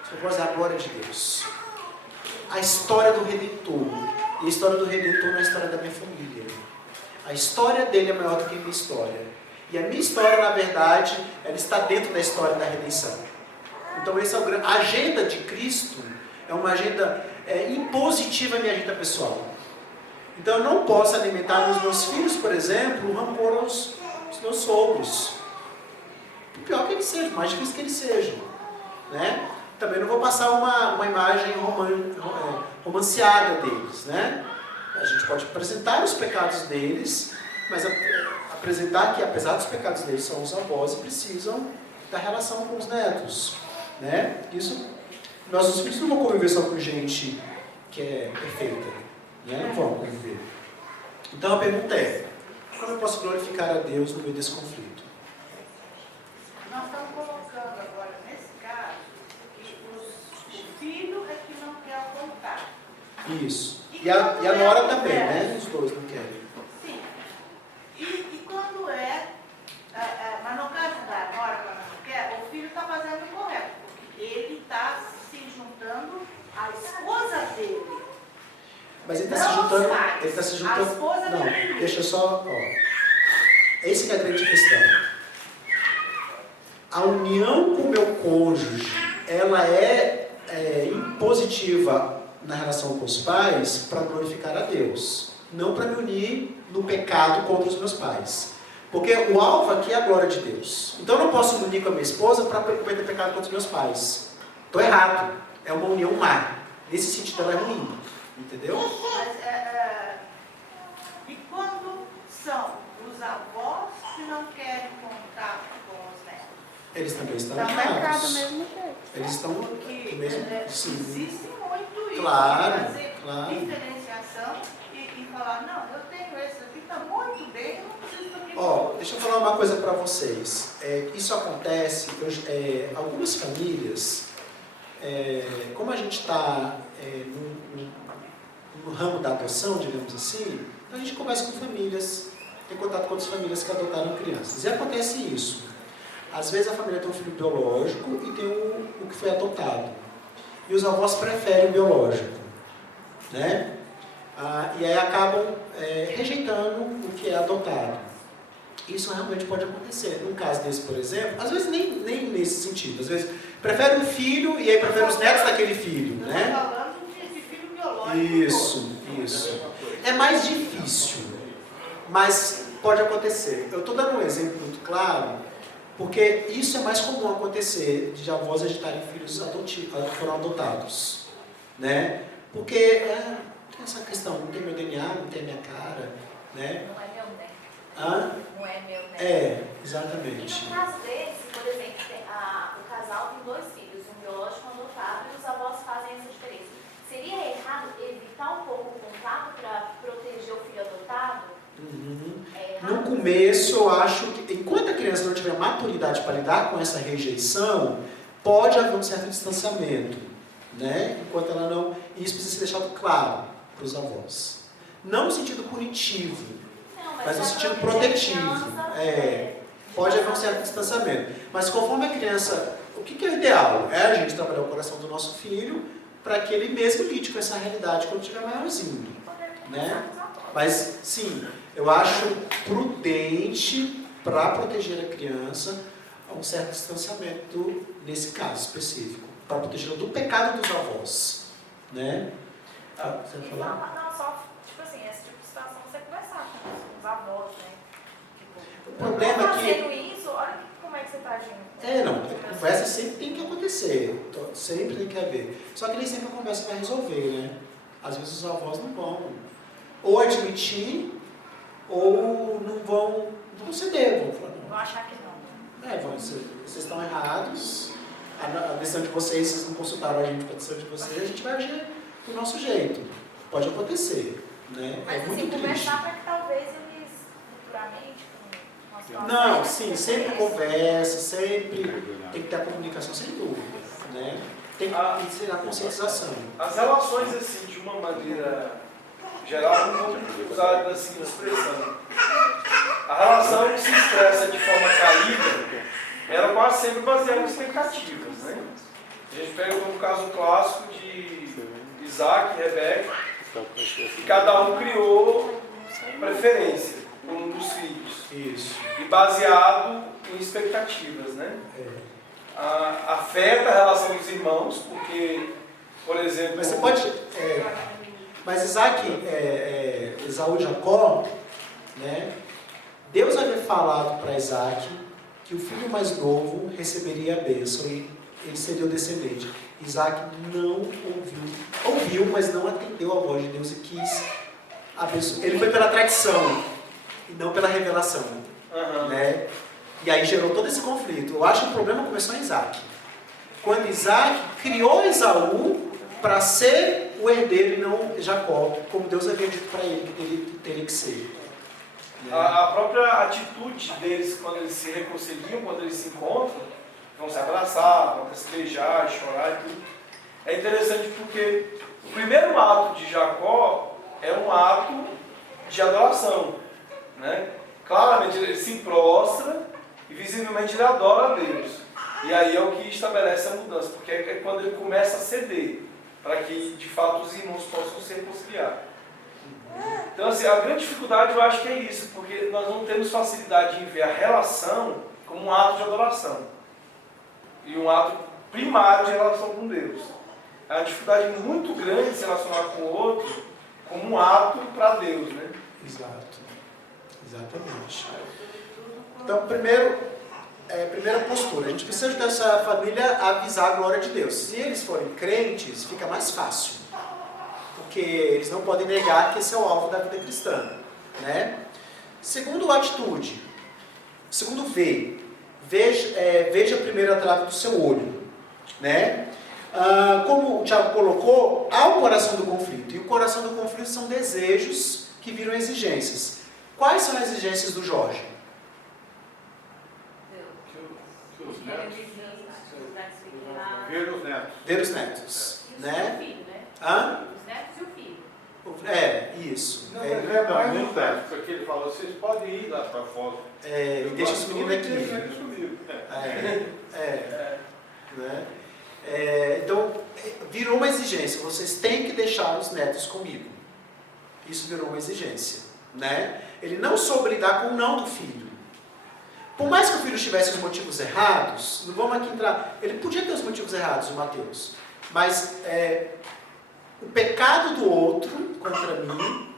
O propósito é a glória de Deus. A história do Redentor. E a história do Redentor não é a história da minha família. A história dele é maior do que a minha história. E a minha história, na verdade, ela está dentro da história da redenção. Então, a agenda de Cristo é uma agenda impositiva à minha agenda pessoal. Então eu não posso alimentar nos meus filhos, por exemplo, o rancor aos meus sogros. Por pior que eles sejam, mais difícil que eles sejam. Né? Também não vou passar uma imagem romanceada deles. Né? A gente pode apresentar os pecados deles, mas apresentar que apesar dos pecados deles são os avós e precisam da relação com os netos. Né? Isso, nossos filhos não vão conviver só com gente que é perfeita. Né? Não vão conviver. Então a pergunta é, como eu posso glorificar a Deus no meio desse conflito? Nós estamos colocando agora, nesse caso, que o filho é que não quer voltar. Isso. E a nora também, né? Os dois não querem. Sim. E quando mas no caso da nora, quando não quer, o filho está fazendo o correto, porque ele está se juntando à esposa dele. Mas ele está se juntando. Ele está se A juntando. esposa Não, dele. deixa só. Essa que é a grande questão. A união com o meu cônjuge, ela é impositiva na relação com os pais para glorificar a Deus, não para me unir no pecado contra os meus pais. Porque o alvo aqui é a glória de Deus. Então eu não posso me unir com a minha esposa para cometer pecado contra os meus pais. Estou errado. É uma união má. Nesse sentido ela é ruim. Entendeu? Mas, e quando são os avós que não querem contato com os netos? Eles também estão Tá pecado errados. mesmo jeito. Eles estão Porque mesmo. Sim. existe muito isso. Claro, Fazer claro. diferenciação e falar, não, eu tenho esse aqui, está muito bem, eu não preciso do que Ó, deixa eu falar uma coisa para vocês. Isso acontece, algumas famílias, como a gente está no ramo da adoção, digamos assim, a gente conversa com famílias, tem contato com outras famílias que adotaram crianças. E acontece isso. Às vezes a família tem um filho biológico e tem o que foi adotado. E os avós preferem o biológico. Né? E aí acabam rejeitando o que é adotado. Isso realmente pode acontecer. Num caso desse, por exemplo, às vezes nem nesse sentido. Às vezes prefere um filho e aí prefere os netos daquele filho. eu Né? estou falando de filho biológico. Isso. É mais difícil, mas pode acontecer. Eu estou dando um exemplo muito claro, porque isso é mais comum acontecer de avós agitarem filhos que foram adotados. Né? Porque tem essa questão, não tem meu DNA, não tem minha cara. Né? Não é meu neto. Hã? Não é meu neto. Exatamente. No caso desse, por exemplo, o casal tem 2 filhos, um biológico e um adotado, e os avós fazem essa diferença. Seria errado evitar um pouco o contato para proteger o filho adotado? Uhum. É errado? No começo, eu acho que, enquanto a criança não tiver maturidade para lidar com essa rejeição, pode haver um certo distanciamento. Né? Enquanto ela não... Isso precisa ser deixado claro para os avós. Não no sentido punitivo, Não, mas no pra sentido proteger a protetivo. criança, Pode haver um certo distanciamento. Mas conforme a criança... O que é o ideal? É a gente trabalhar o coração do nosso filho para que ele mesmo lide com essa realidade quando estiver maiorzinho. Né? Mas, sim, eu acho prudente, para proteger a criança, um certo distanciamento nesse caso específico. Para protegê-la do pecado dos avós. Né? Você vai falar? Não, só, tipo assim, esse tipo de situação você conversar com os avós, né? Tipo, O problema é que... fazendo isso, olha como é que você tá agindo. Não, a conversa sempre tem que acontecer, sempre tem que haver. Só que nem sempre a conversa vai resolver, né? Às vezes os avós não vão ou admitir, ou não vão ceder, vão falar, Vou achar que não. vocês estão errados, a decisão de vocês não consultaram a gente para a decisão de vocês, a gente vai agir do nosso jeito. Pode acontecer, né? Mas muito assim, triste. conversar para que talvez eles futuramente, com nosso Não, sim, sempre conversa, sempre tem que ter a comunicação, sem dúvida, né? Tem que ser a conscientização. As relações, assim, de uma maneira geral, não vou usar da seguinte expressão. A relação que se expressa de forma caída, era quase sempre baseada em expectativas, né? A gente pega como caso clássico de Isaac e Rebeca, e cada um criou preferência por um dos filhos. Isso. E baseado em expectativas, né? Afeta a relação dos irmãos, porque, por exemplo... Mas você pode... Mas Isaac, Esaú e Jacó, né, Deus havia falado para Isaac que o filho mais novo receberia a bênção e ele seria o descendente. Isaac não ouviu, mas não atendeu a voz de Deus e quis abençoar. Ele foi pela tradição e não pela revelação. Né? E aí gerou todo esse conflito. Eu acho que o problema começou em Isaac. Quando Isaac criou Esaú para ser o herdeiro e não Jacó, como Deus havia dito para ele que ele teria que ser. A própria atitude deles, quando eles se reconciliam, quando eles se encontram, vão se abraçar, vão se beijar, chorar e tudo. É interessante porque o primeiro ato de Jacó é um ato de adoração. Né? Claramente ele se prostra e visivelmente ele adora a Deus. E aí é o que estabelece a mudança, porque é quando ele começa a ceder, para que de fato os irmãos possam se reconciliar. Então assim, a grande dificuldade eu acho que é isso, porque nós não temos facilidade em ver a relação como um ato de adoração. E um ato primário de relação com Deus. A dificuldade muito grande de se relacionar com o outro como um ato para Deus, né? Exato. Exatamente. Então, primeira postura, a gente precisa dessa família avisar a glória de Deus. Se eles forem crentes, fica mais fácil. Porque eles não podem negar que esse é o alvo da vida cristã. Né? Segundo atitude. Segundo veja a primeira trave do seu olho. Né? Como o Tiago colocou, há o coração do conflito. E o coração do conflito são desejos que viram exigências. Quais são as exigências do Jorge? Ver os netos. Ver os netos. Né? O filho, né? Hã? Os netos e o filho. Isso. Não, mas é mais um neto, porque ele falou, vocês podem ir lá para fora. E deixa esse menino aqui. Ele sumiu. Né? Então, virou uma exigência. Vocês têm que deixar os netos comigo. Isso virou uma exigência. Né? Ele não soube lidar com o não do filho. Por mais que o filho tivesse os motivos errados, não vamos aqui entrar... Ele podia ter os motivos errados, o Mateus. Mas o pecado do outro contra mim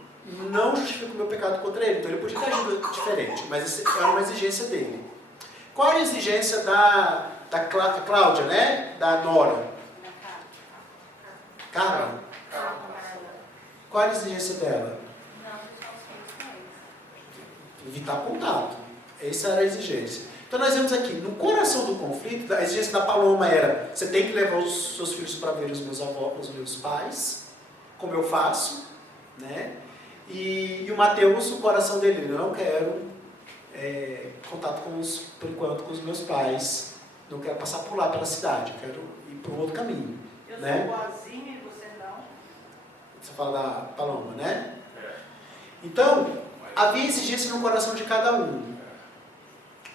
não justifica o meu pecado contra ele. Então ele podia ter agido diferente, mas essa era uma exigência dele. Qual era a exigência da Cláudia, né? Da Nora? Carla. Qual era a exigência dela? Evitar contato. Essa era a exigência. Então nós vemos aqui, no coração do conflito, a exigência da Paloma era: você tem que levar os seus filhos para ver os meus avós, os meus pais, como eu faço, né? E o Mateus, o coração dele: eu não quero contato por enquanto com os meus pais, não quero passar por lá pela cidade, quero ir para um outro caminho. Eu né? sou boazinha e você não. Você fala da Paloma, né? Então, havia exigência no coração de cada um.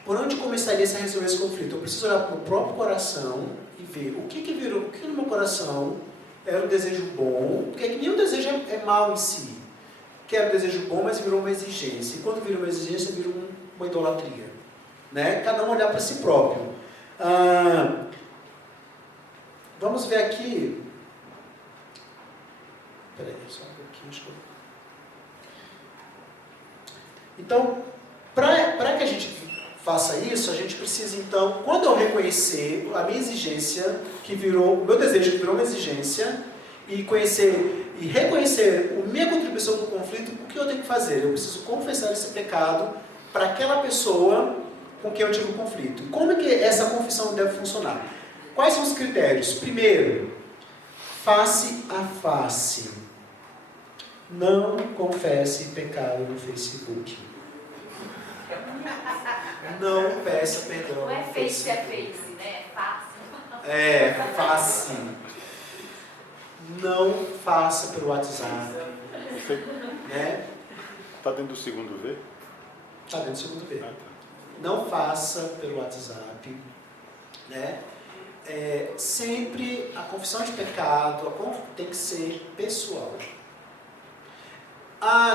Por onde começaria a resolver esse conflito? Eu preciso olhar para o próprio coração e ver o que virou, o que no meu coração era um desejo bom, porque nenhum desejo é mal em si. Que era um desejo bom, mas virou uma exigência. E quando virou uma exigência, virou uma idolatria. Né? Cada um olhar para si próprio. Vamos ver aqui. Espera aí, só um pouquinho. Deixa eu... Então, para que a gente faça isso, a gente precisa, então, quando eu reconhecer a minha exigência, o meu desejo que virou uma exigência, e reconhecer a minha contribuição para o conflito, o que eu tenho que fazer? Eu preciso confessar esse pecado para aquela pessoa com quem eu tive um conflito. E como é que essa confissão deve funcionar? Quais são os critérios? Primeiro, face a face. Não confesse pecado no Facebook. Não peça perdão. Não é face, é face, né? É fácil. É, face. Não faça pelo WhatsApp. Né? Está dentro do segundo V? Está dentro do segundo V. Não faça pelo WhatsApp. Né? Sempre a confissão de pecado tem que ser pessoal.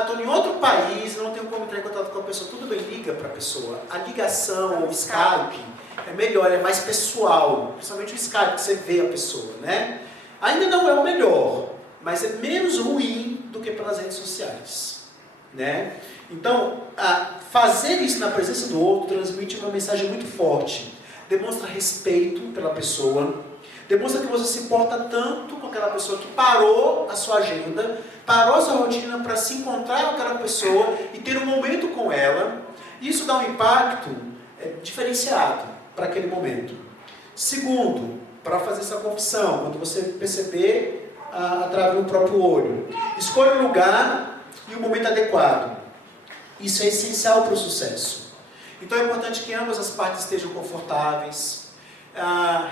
Estou em outro país, não tenho como entrar em contato com a pessoa. Tudo bem, liga para a pessoa. A ligação, o Skype, é melhor, é mais pessoal. Principalmente o Skype, que você vê a pessoa, né? Ainda não é o melhor, mas é menos ruim do que pelas redes sociais. né? Então, fazer isso na presença do outro transmite uma mensagem muito forte. Demonstra respeito pela pessoa, demonstra que você se importa tanto com aquela pessoa que parou a sua agenda, parou a sua rotina para se encontrar com aquela pessoa e ter um momento com ela. Isso dá um impacto diferenciado para aquele momento. Segundo, para fazer essa confissão, quando você perceber a trave no próprio olho, escolha o lugar e o momento adequado. Isso é essencial para o sucesso. Então é importante que ambas as partes estejam confortáveis,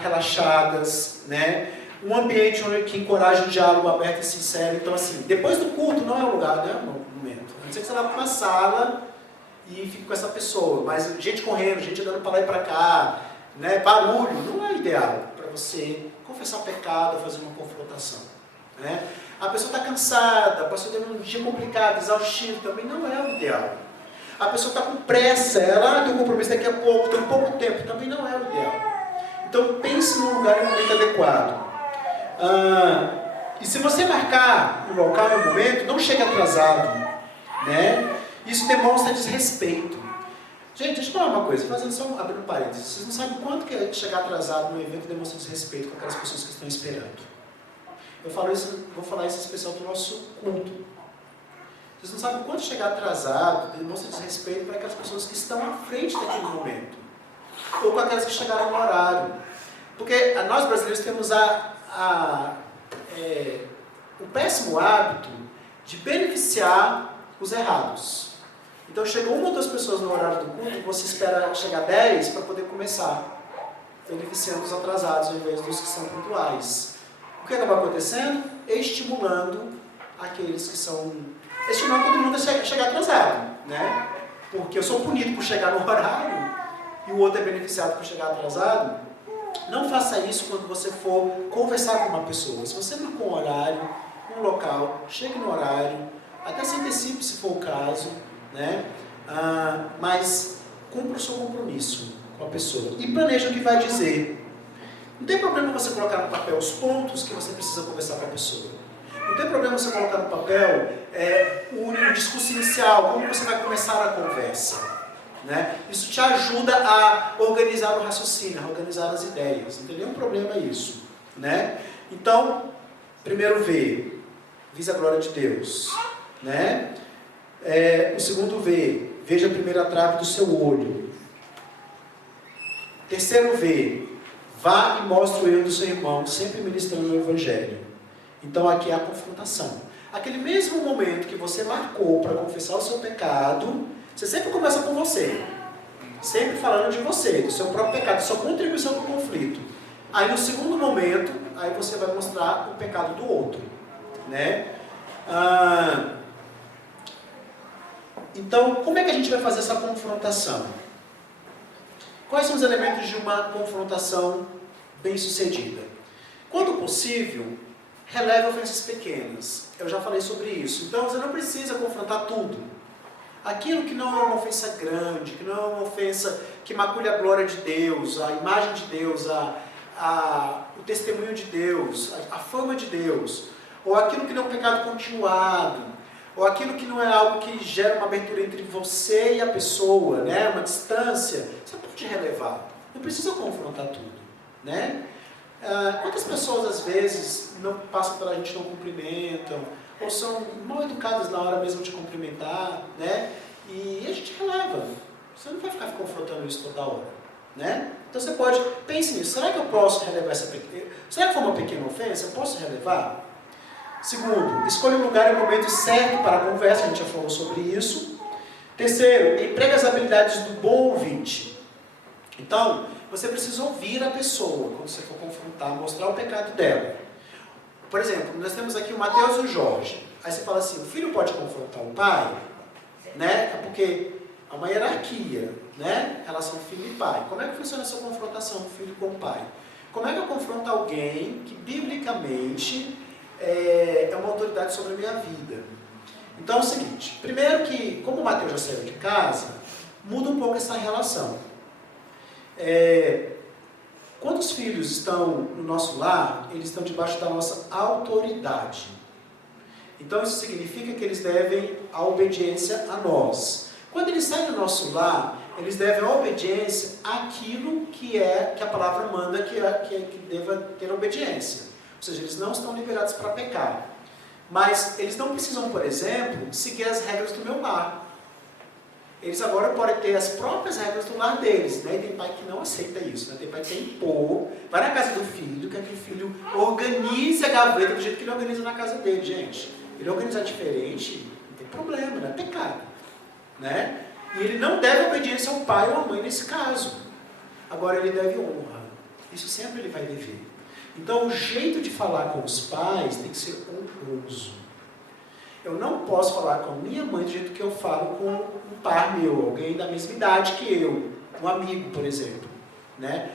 relaxadas, né? Um ambiente que encoraje um diálogo aberto e sincero. Então, assim, depois do culto não é o lugar, não é o momento. A não ser que você vá para uma sala e fique com essa pessoa, mas gente correndo, gente andando para lá e para cá, né? Barulho, não é ideal para você confessar pecado, fazer uma confrontação, né? A pessoa está cansada, a pessoa teve um dia complicado, exaustivo, também não é o ideal. A pessoa está com pressa, ela tem um compromisso daqui a pouco, tem pouco tempo, também não é o ideal. Então pense no lugar e no momento adequado. E se você marcar um local e um momento, não chegue atrasado, né? Isso demonstra desrespeito. Gente, deixa eu falar uma coisa, fazendo só abrindo parênteses. Vocês não sabem quanto que é chegar atrasado no evento demonstra desrespeito com aquelas pessoas que estão esperando. Eu falo isso, vou falar isso em especial do nosso culto. Vocês não sabem quanto chegar atrasado demonstra desrespeito para aquelas pessoas que estão à frente daquele momento. Ou com aquelas que chegaram no horário. Porque nós brasileiros temos o péssimo hábito de beneficiar os errados. Então chegou uma ou duas pessoas no horário do culto, você espera chegar 10 para poder começar, beneficiando os atrasados ao invés dos que são pontuais. O que acaba acontecendo? Estimulando aqueles que são... Estimulando todo mundo a chegar atrasado, né? Porque eu sou punido por chegar no horário e o outro é beneficiado por chegar atrasado. Não faça isso quando você for conversar com uma pessoa. Se você marcou um horário, um local, chegue no horário, até se antecipe se for o caso, né? Mas cumpra o seu compromisso com a pessoa e planeje o que vai dizer. Não tem problema você colocar no papel os pontos que você precisa conversar com a pessoa. Não tem problema você colocar no papel o discurso inicial, como você vai começar a conversa. Né? Isso te ajuda a organizar o raciocínio, a organizar as ideias. Não tem nenhum problema isso. Né? Então, primeiro V, visa a glória de Deus. Né? O segundo V, veja a primeira trave do seu olho. Terceiro V, vá e mostre o erro do seu irmão, sempre ministrando o Evangelho. Então aqui é a confrontação. Aquele mesmo momento que você marcou para confessar o seu pecado, você sempre começa com você. Sempre falando de você, do seu próprio pecado, da sua contribuição para o conflito. Aí no segundo momento, aí você vai mostrar o pecado do outro. Né? Então, como é que a gente vai fazer essa confrontação? Quais são os elementos de uma confrontação bem-sucedida? Quando possível, releve ofensas pequenas. Eu já falei sobre isso. Então, você não precisa confrontar tudo. Aquilo que não é uma ofensa grande, que não é uma ofensa que macule a glória de Deus, a imagem de Deus, o testemunho de Deus, a fama de Deus, ou aquilo que não é um pecado continuado, ou aquilo que não é algo que gera uma abertura entre você e a pessoa, né? Uma distância, você pode relevar. Não precisa confrontar tudo. Né? Quantas pessoas às vezes não passam pela gente, não cumprimentam, ou são mal educadas na hora mesmo de cumprimentar, né? E a gente releva. Você não vai ficar confrontando isso toda hora, né? Então você pode, pense nisso, será que eu posso relevar essa pequena... Será que foi uma pequena ofensa? Eu posso relevar? Segundo, escolha o lugar e o momento certo para a conversa, a gente já falou sobre isso. Terceiro, empregue as habilidades do bom ouvinte. Então, você precisa ouvir a pessoa quando você for confrontar, mostrar o pecado dela. Por exemplo, nós temos aqui o Mateus e o Jorge. Aí você fala assim, o filho pode confrontar o pai? Né? É porque há uma hierarquia, né? Em relação filho e pai. Como é que funciona essa confrontação do filho com o pai? Como é que eu confronto alguém que, biblicamente, é uma autoridade sobre a minha vida? Então é o seguinte, primeiro que, como o Mateus já saiu de casa, muda um pouco essa relação. Quando os filhos estão no nosso lar, eles estão debaixo da nossa autoridade. Então isso significa que eles devem a obediência a nós. Quando eles saem do nosso lar, eles devem a obediência àquilo que a palavra manda que deva ter obediência. Ou seja, eles não estão liberados para pecar. Mas eles não precisam, por exemplo, seguir as regras do meu lar. Eles agora podem ter as próprias regras do lar deles, né? E tem pai que não aceita isso, né? Tem pai que quer impor, vai na casa do filho, quer que o filho organize a gaveta do jeito que ele organiza na casa dele, gente. Ele organizar diferente, não tem problema, não é pecado, né? E ele não deve obediência ao pai ou à mãe nesse caso. Agora ele deve honra. Isso sempre ele vai dever. Então o jeito de falar com os pais tem que ser honroso. Eu não posso falar com a minha mãe do jeito que eu falo com um par meu, alguém da mesma idade que eu, um amigo, por exemplo, né?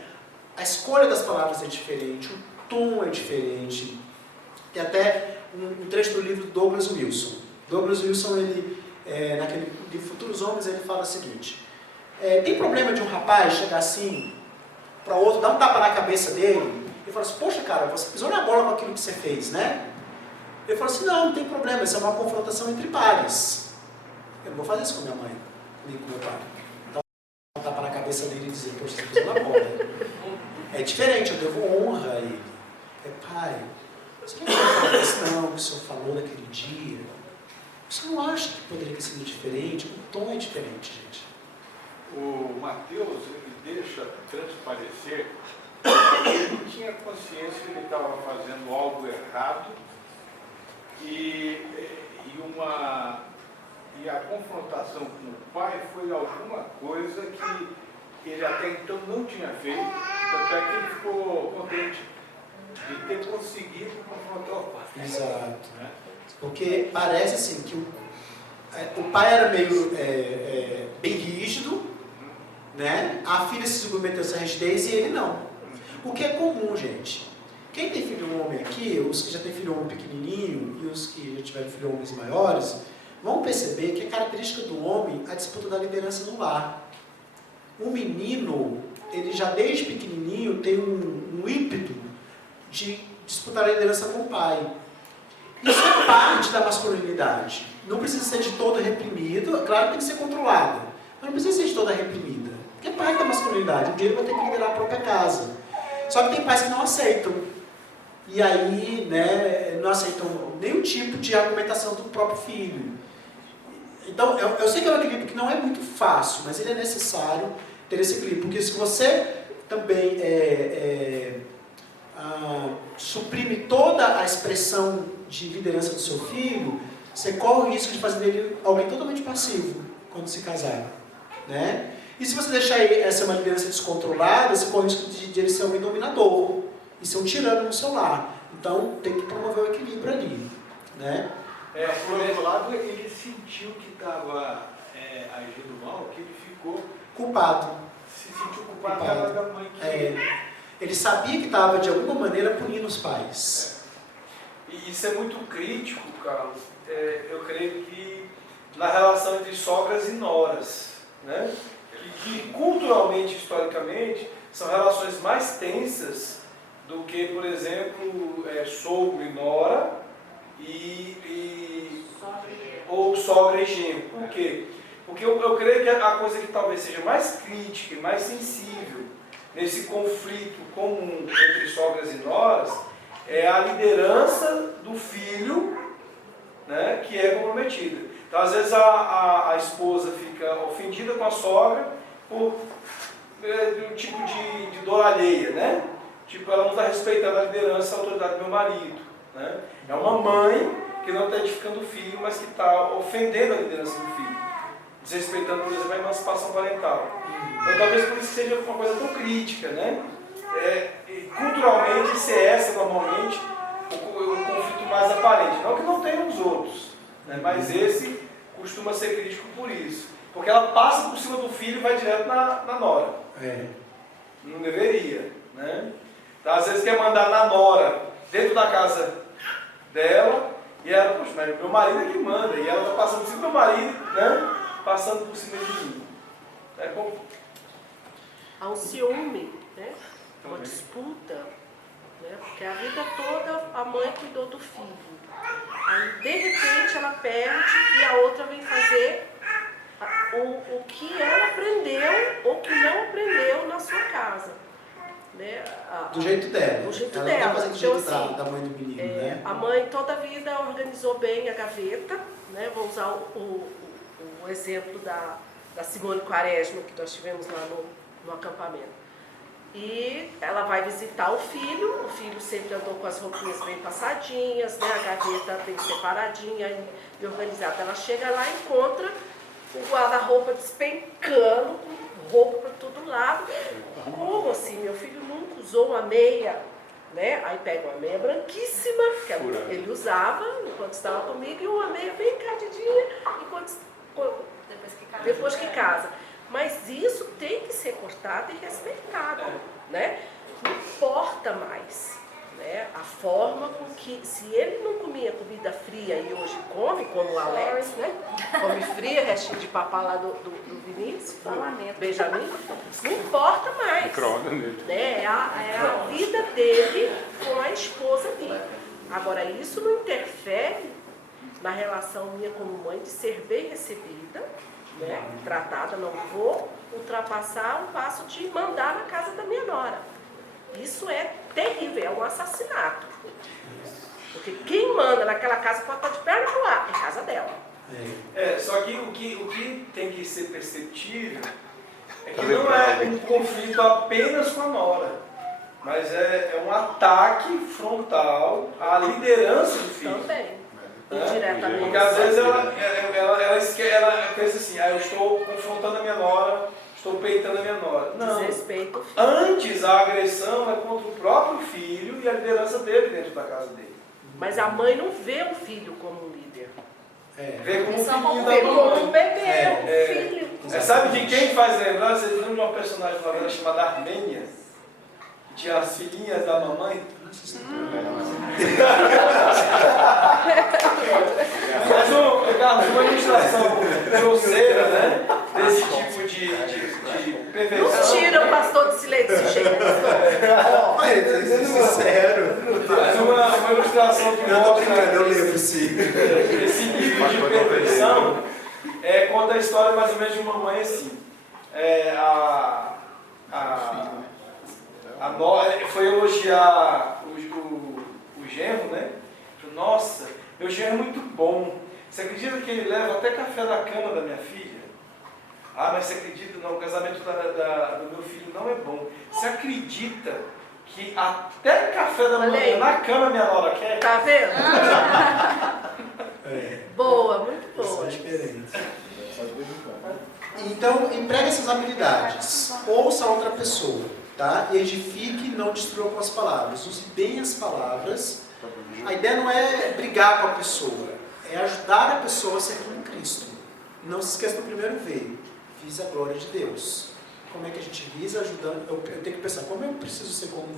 A escolha das palavras é diferente, o tom é diferente. Tem até um trecho do livro do Douglas Wilson. Douglas Wilson, ele, naquele livro Futuros Homens, ele fala o seguinte: tem problema de um rapaz chegar assim para outro, dar um tapa na cabeça dele e falar assim, poxa cara, você pisou na bola com aquilo que você fez, né? Ele falou assim, não tem problema, isso é uma confrontação entre pares. Eu não vou fazer isso com minha mãe, nem com meu pai. Dar um tapa na cabeça dele e dizer, poxa, você pisou na bola. É diferente, eu devo honra a ele. Pai, você quer falar isso não, que o senhor falou naquele dia? Você não acha que poderia ter sido diferente? O tom é diferente, gente. O Mateus, ele deixa transparecer que ele tinha consciência que ele estava fazendo algo errado e a confrontação com o pai foi alguma coisa que ele até então não tinha feito, tanto é que ele ficou contente de ter conseguido confrontar o pai. Exato. Porque parece assim que o pai era meio bem rígido, né? A filha se submeteu a essa rigidez e ele não. O que é comum, gente. Quem tem filho homem aqui, os que já têm filho homem pequenininho e os que já tiveram filho homens maiores, vão perceber que é característica do homem a disputa da liderança no lar. O menino, ele já desde pequenininho tem um ímpeto de disputar a liderança com o pai. Isso é parte da masculinidade. Não precisa ser de todo reprimido, claro que tem que ser controlado, mas não precisa ser de toda reprimida. Porque é parte da masculinidade. Um dia ele vai ter que liderar a própria casa. Só que tem pais que não aceitam. E aí, né, não aceitam nenhum tipo de argumentação do próprio filho. Então, eu sei que é um equilíbrio que não é muito fácil, mas ele é necessário ter esse equilíbrio. Porque se você também suprime toda a expressão de liderança do seu filho, você corre o risco de fazer dele alguém totalmente passivo quando se casar, né? E se você deixar essa uma liderança descontrolada, você corre o risco de ele ser alguém dominador e ser um tirano no seu lar. Então tem que promover o equilíbrio ali, né? Por outro lado, ele sentiu que estava agindo mal, que ele ficou Culpado. Se sentiu culpado da mãe que... Ele sabia que estava, de alguma maneira, punindo os pais. E isso é muito crítico, Carlos. Eu creio que na relação entre sogras e noras, né? Que culturalmente, historicamente, são relações mais tensas do que, por exemplo, sogro e nora ou sogra e genro. Por quê? Porque eu creio que a coisa que talvez seja mais crítica e mais sensível nesse conflito comum entre sogras e noras é a liderança do filho, né, que é comprometida. Então, às vezes, a esposa fica ofendida com a sogra por um tipo de dor alheia, né? Tipo, ela não está respeitando a liderança, a autoridade do meu marido, né? É uma mãe que não está edificando o filho, mas que está ofendendo a liderança do filho, desrespeitando, por exemplo, a emancipação parental. Então, talvez por isso seja uma coisa tão crítica, né? Culturalmente, isso é normalmente, o conflito mais aparente. Não que não tenha os outros, né? Mas esse costuma ser crítico por isso. Porque ela passa por cima do filho e vai direto na nora. Não deveria, né? Então, às vezes quer mandar na nora dentro da casa dela e ela, poxa, mas meu marido é que manda. E ela está passando por cima do meu marido, né? Passando por cima de mim. Há um ciúme, né? Uma disputa né? Porque a vida toda a mãe cuidou do filho. Aí, de repente, ela perde e a outra vem fazer o que ela aprendeu ou que não aprendeu na sua casa. Né? Do jeito dela. Do jeito ela dela. não tá fazendo do Então, jeito assim, da mãe do menino, né? A mãe toda a vida organizou bem a gaveta, né? Vou usar o exemplo da Simone Quaresma que nós tivemos lá no acampamento. E ela vai visitar o filho sempre andou com as roupinhas bem passadinhas, né? A gaveta bem separadinha e organizada. Ela chega lá e encontra o guarda-roupa despencando, com roupa para todo lado. Como assim? Meu filho nunca usou uma meia, né? Aí pega uma meia branquíssima, que ele usava enquanto estava comigo, e uma meia bem encardidinha depois que casa. Mas isso tem que ser cortado e respeitado, né? Não importa mais, né? A forma com que, se ele não comia comida fria e hoje come, como o Alex, né? Come fria, restinho de papá lá do Vinícius, do Benjamin, não importa mais, né? É a vida dele com a esposa dele. Agora, isso não interfere na relação minha como mãe de ser bem recebida, né, tratada. Não vou ultrapassar o passo de mandar na casa da minha nora. Isso é terrível, é um assassinato. Porque quem manda naquela casa pode estar de perna pro ar, é casa dela. Só que o que tem que ser perceptível é que não é um conflito apenas com a nora, mas é um ataque frontal à liderança do filho. Também. Indiretamente. Porque às vezes ela pensa assim, eu estou confrontando a minha nora, estou peitando a minha nora. Não. Desrespeito o filho. Antes a agressão é contra o próprio filho e a liderança dele dentro da casa dele. Mas a mãe não vê o filho como um líder. Vê como um filhinho da Vê como mamãe. um bebê, um filho. Sabe de quem faz lembrar? Vocês lembram de uma personagem de novela chamada Armênia? Que tinha as filhinhas da mamãe? Mas uma ilustração grosseira, né? Desse tipo de perversão. Não tira o pastor de silêncio, gente. Sincero. Mas uma ilustração que mostra eu lembro, sim. esse nível de perversão conta a história mais ou menos de uma mãe assim. A nora foi elogiar o genro, né? Falou, nossa, meu genro é muito bom. Você acredita que ele leva até café da cama da minha filha? Mas você acredita? Não, o casamento do meu filho não é bom. Você acredita que até café da manhã na cama minha nora quer? Tá vendo? Boa, muito boa. São diferentes. Então, empregue essas habilidades. Ouça a outra pessoa, tá? E edifique e não destrua com as palavras. Use bem as palavras. A ideia não é brigar com a pessoa, é ajudar a pessoa a ser como Cristo. Não se esqueça do primeiro veio. Visa a glória de Deus. Como é que a gente visa ajudando? Eu tenho que pensar, como eu preciso ser como...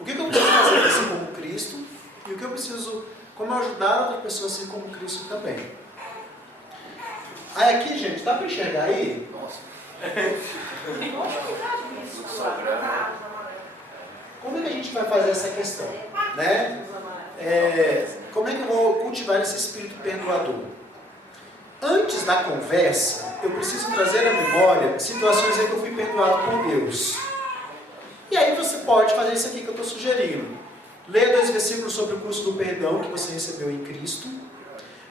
O que eu preciso fazer para ser como Cristo? E o que eu preciso... Como eu ajudar outra pessoa a ser como Cristo também? Aí aqui, gente, dá para enxergar aí? Nossa. Como é que a gente vai fazer essa questão? Né? Como é que eu vou cultivar esse espírito perdoador? Antes da conversa, eu preciso trazer à memória situações em que eu fui perdoado por Deus. E aí você pode fazer isso aqui que eu estou sugerindo. Leia 2 versículos sobre o curso do perdão que você recebeu em Cristo.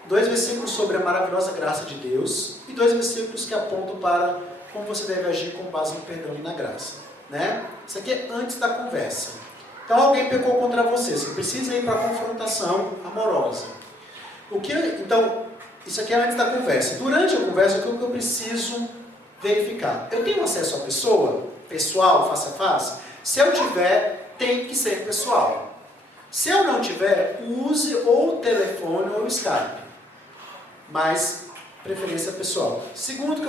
2 versículos sobre a maravilhosa graça de Deus. E 2 versículos que apontam para como você deve agir com base no perdão e na graça. Né? Isso aqui é antes da conversa. Então alguém pecou contra você. Você precisa ir para a confrontação amorosa. Então, isso aqui é antes da conversa. Durante a conversa, o que eu preciso verificar? Eu tenho acesso à pessoa? Pessoal, face a face? Se eu tiver, tem que ser pessoal. Se eu não tiver, use ou o telefone ou o Skype. Mas, preferência pessoal. Segundo,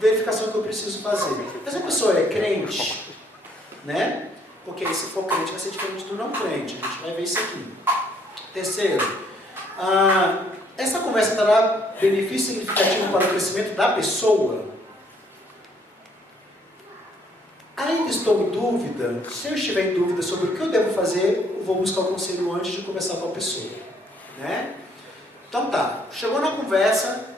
verificação que eu preciso fazer. Essa pessoa é crente? Né? Porque aí, se for crente, vai ser diferente do não crente. A gente vai ver isso aqui. Terceiro, essa conversa terá benefício significativo para o crescimento da pessoa? Ainda estou em dúvida? Se eu estiver em dúvida sobre o que eu devo fazer, vou buscar o conselho antes de conversar com a pessoa, né? Então tá, chegou na conversa,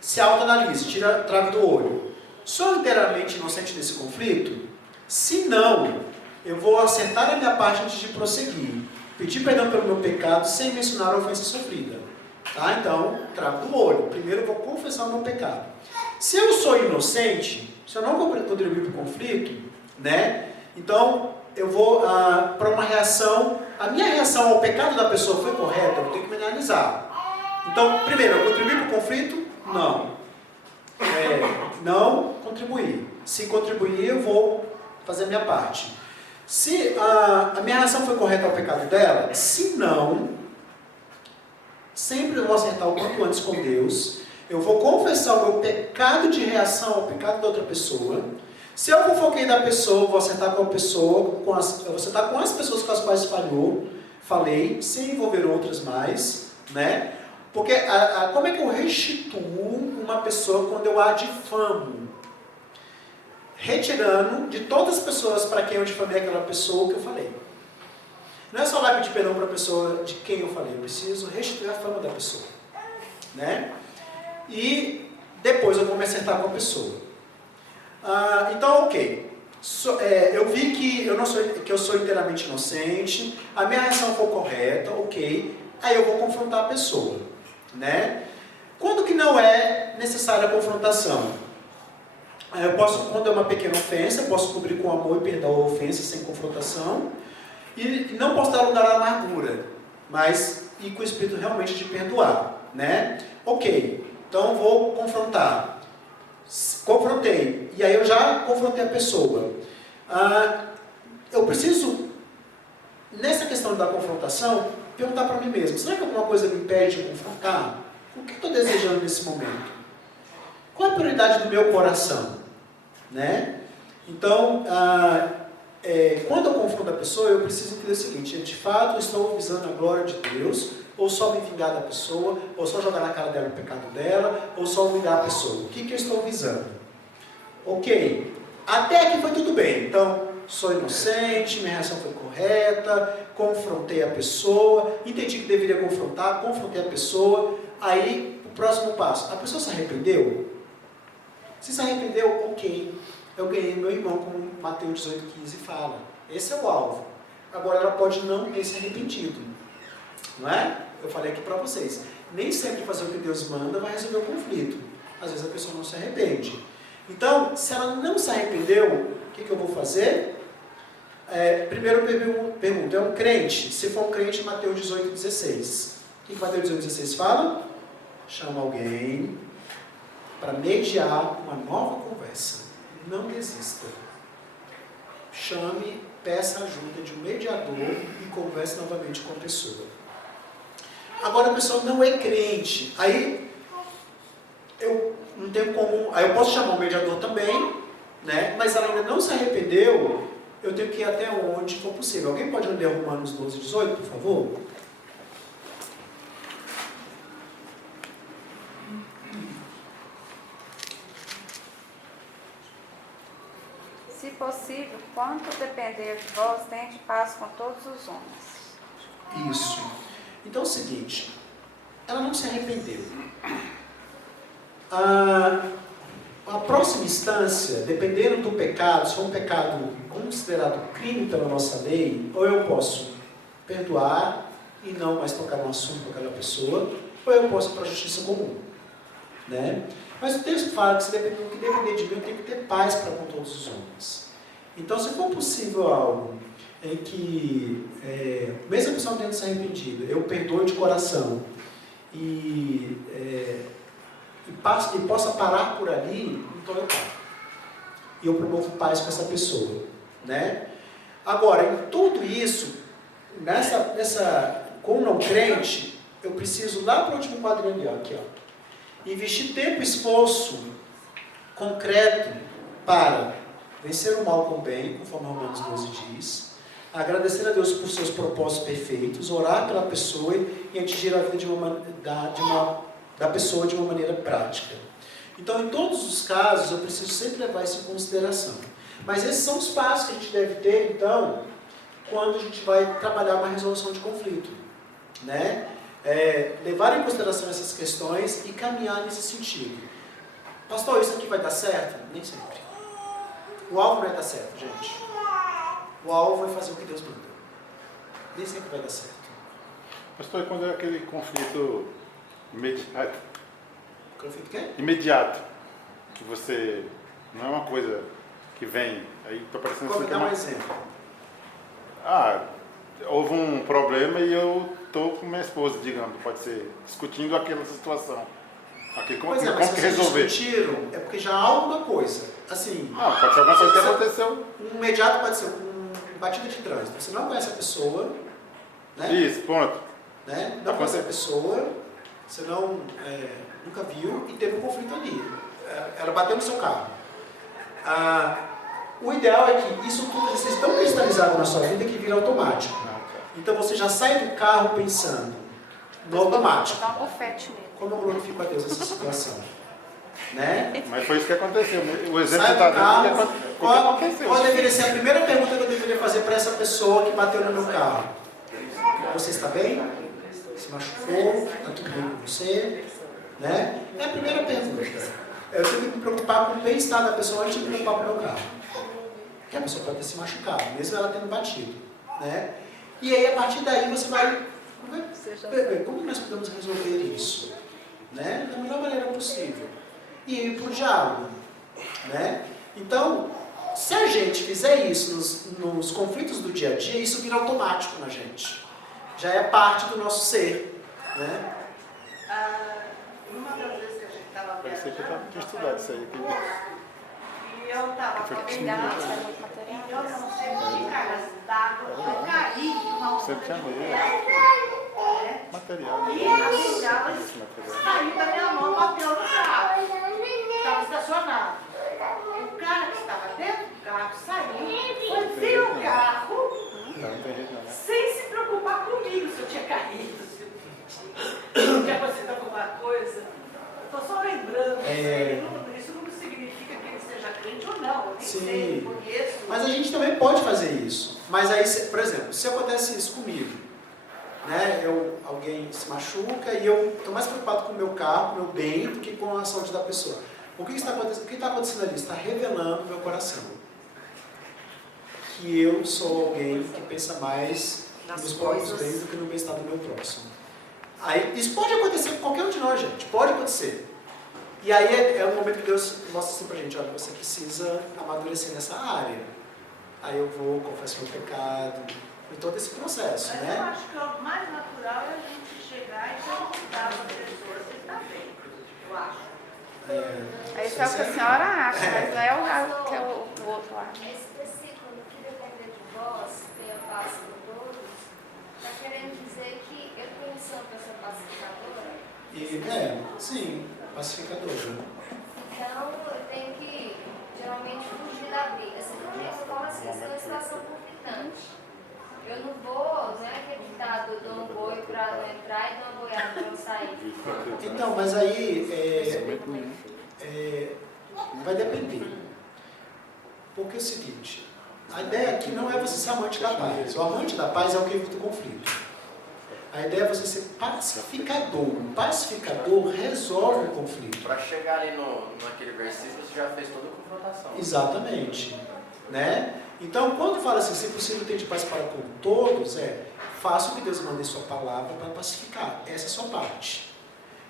se autoanalise, tira a trave do olho. Sou inteiramente inocente desse conflito? Se não, eu vou acertar a minha parte antes de prosseguir. Pedir perdão pelo meu pecado sem mencionar a ofensa sofrida. Tá? Então, trave do olho. Primeiro eu vou confessar o meu pecado. Se eu sou inocente, se eu não contribuir para o conflito, né? Então, eu vou para uma reação. A minha reação ao pecado da pessoa foi correta? Eu vou ter que me analisar. Então, primeiro, eu contribuí para o conflito? Não. Não contribuir. Se contribuir, eu vou fazer a minha parte. Se a minha reação foi correta ao pecado dela, se não, sempre eu vou acertar o quanto antes com Deus. Eu vou confessar o meu pecado de reação ao pecado da outra pessoa. Se eu fofoquei da pessoa, eu vou acertar com a pessoa, eu vou acertar com as pessoas com as quais falei, sem envolver outras mais, né? Porque como é que eu restituo uma pessoa quando eu a difamo? Retirando de todas as pessoas para quem eu difamei aquela pessoa o que eu falei. Não é só lá pedir perdão para a pessoa de quem eu falei, eu preciso restituir a fama da pessoa, né? E depois eu vou me acertar com a pessoa. Então, ok. Eu vi que eu sou inteiramente inocente, a minha reação foi correta, ok. Aí eu vou confrontar a pessoa, né? Quando que não é necessária a confrontação? Quando é uma pequena ofensa, eu posso cobrir com amor e perdoar a ofensa sem confrontação. E não posso dar lugar à amargura, mas ir com o espírito realmente de perdoar, né? Ok, então vou confrontar. Confrontei, e aí eu já confrontei a pessoa. Eu preciso, nessa questão da confrontação, perguntar para mim mesmo, será que alguma coisa me impede de confrontar? O que eu estou desejando nesse momento? Qual é a prioridade do meu coração? Né? Então, quando eu confronto a pessoa, eu preciso entender o seguinte, de fato eu estou visando a glória de Deus, ou só me vingar da pessoa, ou só jogar na cara dela o pecado dela, ou só vingar a pessoa. O que eu estou visando? Ok, até aqui foi tudo bem. Então, sou inocente, minha reação foi correta, confrontei a pessoa, entendi que deveria confrontar, confrontei a pessoa. Aí, o próximo passo, a pessoa se arrependeu? Se se arrependeu, ok. Eu ganhei meu irmão, como Mateus 18,15 fala. Esse é o alvo. Agora, ela pode não ter se arrependido. Não é? Eu falei aqui para vocês. Nem sempre fazer o que Deus manda vai resolver o conflito. Às vezes a pessoa não se arrepende. Então, se ela não se arrependeu, o que eu vou fazer? Primeiro eu pergunto, é um crente? Se for um crente, Mateus 18,16. O que Mateus 18,16 fala? Chama alguém para mediar uma nova conversa. Não desista. Chame, peça ajuda de um mediador e converse novamente com a pessoa. Agora a pessoa não é crente. Aí eu não tenho como. Aí eu posso chamar um mediador também, né? Mas ela ainda não se arrependeu, eu tenho que ir até onde for possível. Alguém pode ler Romanos 12,18, por favor? Se possível, quanto depender de vós, tende paz com todos os homens. Isso. Então é o seguinte, ela não se arrependeu. A próxima instância, dependendo do pecado, se for um pecado considerado crime pela nossa lei, ou eu posso perdoar e não mais tocar no assunto com aquela pessoa, ou eu posso ir para a justiça comum. Né? Mas o texto fala que se depender de mim, eu tenho que ter paz para com todos os homens. Então, se for possível algo em que, mesmo a pessoa não tendo se arrependido, eu perdoo de coração e possa parar por ali, então eu paro. E eu promovo paz com essa pessoa. Né? Agora, em tudo isso, com o não crente, eu preciso lá para o último quadrinho ali, aqui, ó. Investir tempo e esforço concreto para vencer o mal com o bem, conforme Romanos 12 diz, agradecer a Deus por seus propósitos perfeitos, orar pela pessoa e atingir a vida da pessoa de uma maneira prática. Então, em todos os casos, eu preciso sempre levar isso em consideração. Mas esses são os passos que a gente deve ter, então, quando a gente vai trabalhar uma resolução de conflito, né? Levar em consideração essas questões e caminhar nesse sentido. Pastor, isso aqui vai dar certo? Nem sempre. O alvo não vai dar certo, gente. O alvo é fazer o que Deus manda. Nem sempre vai dar certo. Pastor, e quando é aquele conflito imediato? Conflito o quê? Imediato. Que você... Não é uma coisa que vem... Aí está parecendo Como assim que dar é um uma... exemplo? Houve um problema e eu estou com minha esposa, digamos, pode ser, discutindo aquela situação. Como Pois é, mas como se que vocês resolver? discutiram, é porque já há alguma coisa. Assim, Não, pode ser alguma coisa que aconteceu. um imediato pode ser batida de trânsito. Você não conhece a pessoa, né? Isso, ponto. Né? Não conhece a pessoa, você não, nunca viu e teve um conflito ali. Ela bateu no seu carro. O ideal é que isso tudo vocês estão cristalizado na sua vida que vira automático. Então você já sai do carro pensando no automático. Dá um bufete nele. Como eu glorifico a Deus nessa situação? Né? Mas foi isso que aconteceu. O exemplo Sai está do carro, dando o que qual aconteceu. deveria ser a primeira pergunta que eu deveria fazer para essa pessoa que bateu no meu carro? Você está bem? Se machucou? Está tudo bem com você? Né? É a primeira pergunta. Eu tenho que me preocupar com o bem-estar da pessoa antes de me preocupar com o meu carro. Porque a pessoa pode ter se machucado, mesmo ela tendo batido. Né? E aí, a partir daí, você vai ver como nós podemos resolver isso, né? Da melhor maneira possível. E ir para o diálogo. Né? Então, se a gente fizer isso nos conflitos do dia a dia, isso vira automático na gente. Já é parte do nosso ser. Né? Uma das vezes que a gente estava Parecia que eu viajando, tinha estudado isso aí. e eu estava acompanhada, e eu não sei que cargas d'água, eu caí numa outra Sempre tinha medo. né? Material. E as bengalas saíram da minha mão, bateu no carro. Estava estacionado. O cara que estava dentro do carro saiu, foi ver o carro, Não tem jeito não, né? sem se preocupar comigo se eu tinha caído, se eu tinha acontecido alguma coisa. Eu estou só lembrando, isso não significa que ele seja crente ou não. Eu nem sei, eu conheço. Mas a gente também pode fazer isso. Mas aí, por exemplo, se acontece isso comigo, né? Alguém se machuca e eu estou mais preocupado com o meu carro, com o meu bem, do que com a saúde da pessoa. O que está acontecendo? O que está acontecendo ali? Está revelando o meu coração. Que eu sou alguém que pensa mais nos próprios bens do que no bem-estar do meu próximo. Aí, isso pode acontecer com qualquer um de nós, gente. Pode acontecer. E aí é o momento que Deus mostra assim pra gente, olha, você precisa amadurecer nessa área. Aí eu vou, confesso meu pecado, em todo esse processo, Mas né? eu acho que o mais natural é a gente chegar e perguntar para a pessoa se está bem. Eu acho. Isso é o que a senhora acha, mas não é o que é o outro lá. Esse versículo, que depender de vós, tenha paz com todos, está querendo dizer que eu conheço uma pessoa pacificadora. Sim, pacificadora. Então, eu tenho que, geralmente, fugir da briga. Se eu falo assim, se é uma situação conflitante, eu não vou, não é aquele ditado, eu dou um boi para não entrar e dou uma boiada para não sair. Então, mas aí vai depender. Porque é o seguinte, a ideia aqui não é você ser amante da paz. O amante da paz é o que evita o conflito. A ideia é você ser pacificador. O pacificador resolve o conflito. Para chegar ali naquele versículo, você já fez toda a confrontação. Exatamente. Né? Então, quando fala assim, se possível, tente paz para com todos, faça o que Deus manda em sua palavra para pacificar. Essa é a sua parte.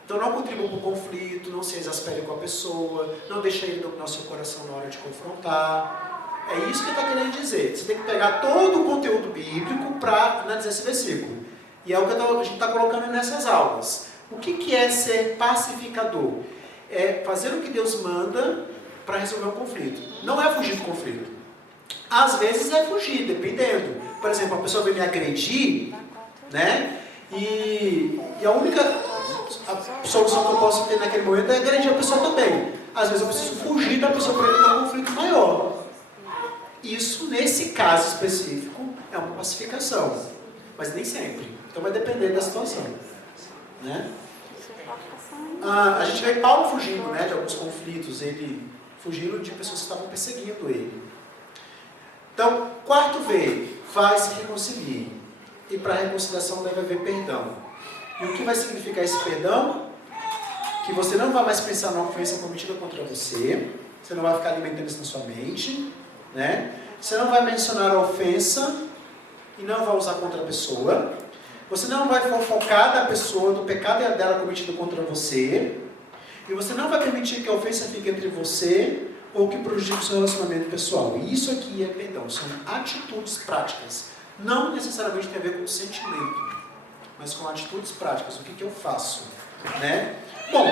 Então, não contribua para o conflito, não se exaspere com a pessoa, não deixe ele dominar o seu coração na hora de confrontar. É isso que ele está querendo dizer. Você tem que pegar todo o conteúdo bíblico para analisar esse versículo. E é o que a gente está colocando nessas aulas. O que é ser pacificador? É fazer o que Deus manda para resolver o conflito. Não é fugir do conflito. Às vezes é fugir, dependendo. Por exemplo, a pessoa vem me agredir, né? E a única solução que eu posso ter naquele momento é agredir a pessoa também. Às vezes eu preciso fugir da pessoa para evitar um conflito maior. Isso, nesse caso específico, é uma pacificação. Mas nem sempre. Então vai depender da situação. Né? A gente vê Paulo fugindo, né, de alguns conflitos. Ele fugindo de pessoas que estavam perseguindo ele. Então, quarto V, vai se reconciliar. E para a reconciliação deve haver perdão. E o que vai significar esse perdão? Que você não vai mais pensar na ofensa cometida contra você. Você não vai ficar alimentando isso na sua mente, né? Você não vai mencionar a ofensa e não vai usar contra a pessoa. Você não vai fofocar da pessoa, do pecado dela cometido contra você. E você não vai permitir que a ofensa fique entre você ou que prejudique o seu relacionamento pessoal. E isso aqui é perdão, são atitudes práticas. Não necessariamente tem a ver com sentimento, mas com atitudes práticas. O que eu faço, né? Bom,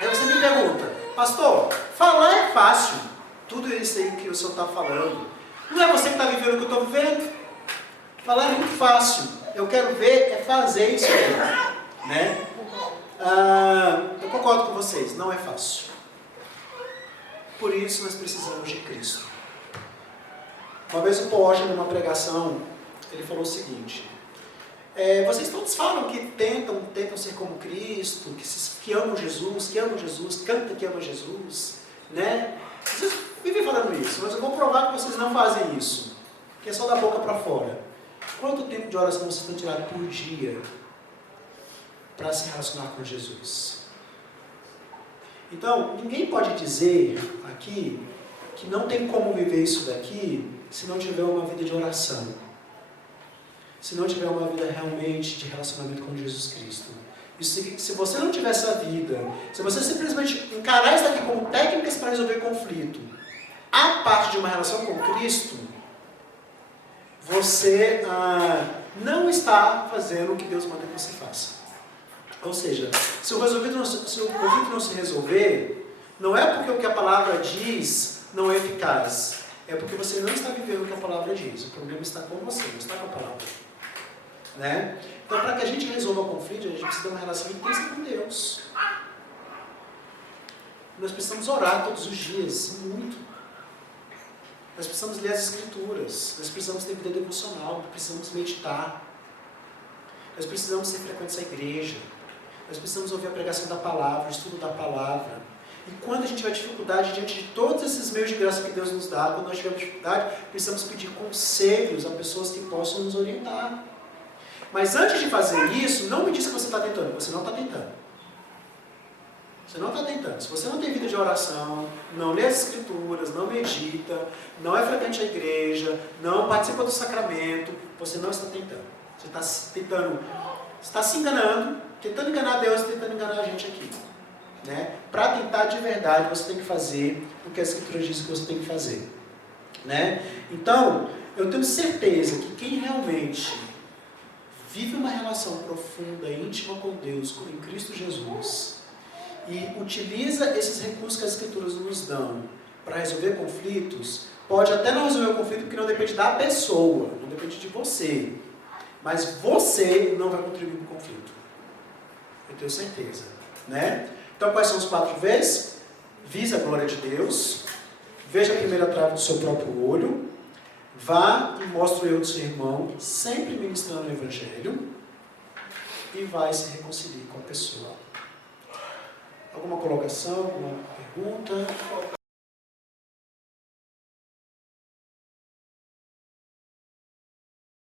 aí você me pergunta, pastor, falar é fácil. Tudo isso aí que o senhor está falando. Não é você que está vivendo o que eu estou vivendo? Falar é muito fácil. Eu quero ver é fazer isso aí, né? Eu concordo com vocês, não é fácil. Por isso nós precisamos de Cristo. Uma vez o Paul Washer, numa pregação, ele falou o seguinte: vocês todos falam que tentam ser como Cristo, que amam Jesus, canta que ama Jesus, né? Vocês vivem falando isso, mas eu vou provar que vocês não fazem isso, que é só da boca para fora. Quanto tempo de oração vocês estão tirando por dia para se relacionar com Jesus? Então, ninguém pode dizer aqui que não tem como viver isso daqui se não tiver uma vida de oração. Se não tiver uma vida realmente de relacionamento com Jesus Cristo. Isso significa que se você não tiver essa vida, se você simplesmente encarar isso daqui como técnicas para resolver conflito, a parte de uma relação com Cristo, você não está fazendo o que Deus manda que você faça. Ou seja, se o conflito não se resolver, não é porque o que a palavra diz não é eficaz, é porque você não está vivendo o que a palavra diz. O problema está com você, não está com a palavra. Né? Então, para que a gente resolva o conflito, a gente precisa ter uma relação intensa com Deus. Nós precisamos orar todos os dias, muito. Nós precisamos ler as Escrituras, nós precisamos ter vida devocional, nós precisamos meditar. Nós precisamos ser frequentes à igreja. Nós precisamos ouvir a pregação da palavra, o estudo da palavra. E quando a gente tiver dificuldade, diante de todos esses meios de graça que Deus nos dá, quando nós tivermos dificuldade, precisamos pedir conselhos a pessoas que possam nos orientar. Mas antes de fazer isso, não me diz que você está tentando. Você não está tentando. Você não está tentando. Se você não tem vida de oração, não lê as Escrituras, não medita, não é frequente à igreja, não participa do sacramento, você não está tentando. Você está tentando, está se enganando, tentando enganar Deus, tentando enganar a gente aqui. Né? Para tentar de verdade, você tem que fazer o que a Escritura diz que você tem que fazer. Né? Então, eu tenho certeza que quem realmente vive uma relação profunda e íntima com Deus, em Cristo Jesus, e utiliza esses recursos que as Escrituras nos dão para resolver conflitos, pode até não resolver o conflito porque não depende da pessoa, não depende de você. Mas você não vai contribuir para o conflito. Eu tenho certeza. Né? Então, quais são os 4 V's? Visa a glória de Deus. Veja a primeira trave do seu próprio olho. Vá e mostre o erro do seu irmão, sempre ministrando o Evangelho. E vai se reconciliar com a pessoa. Alguma colocação? Alguma pergunta?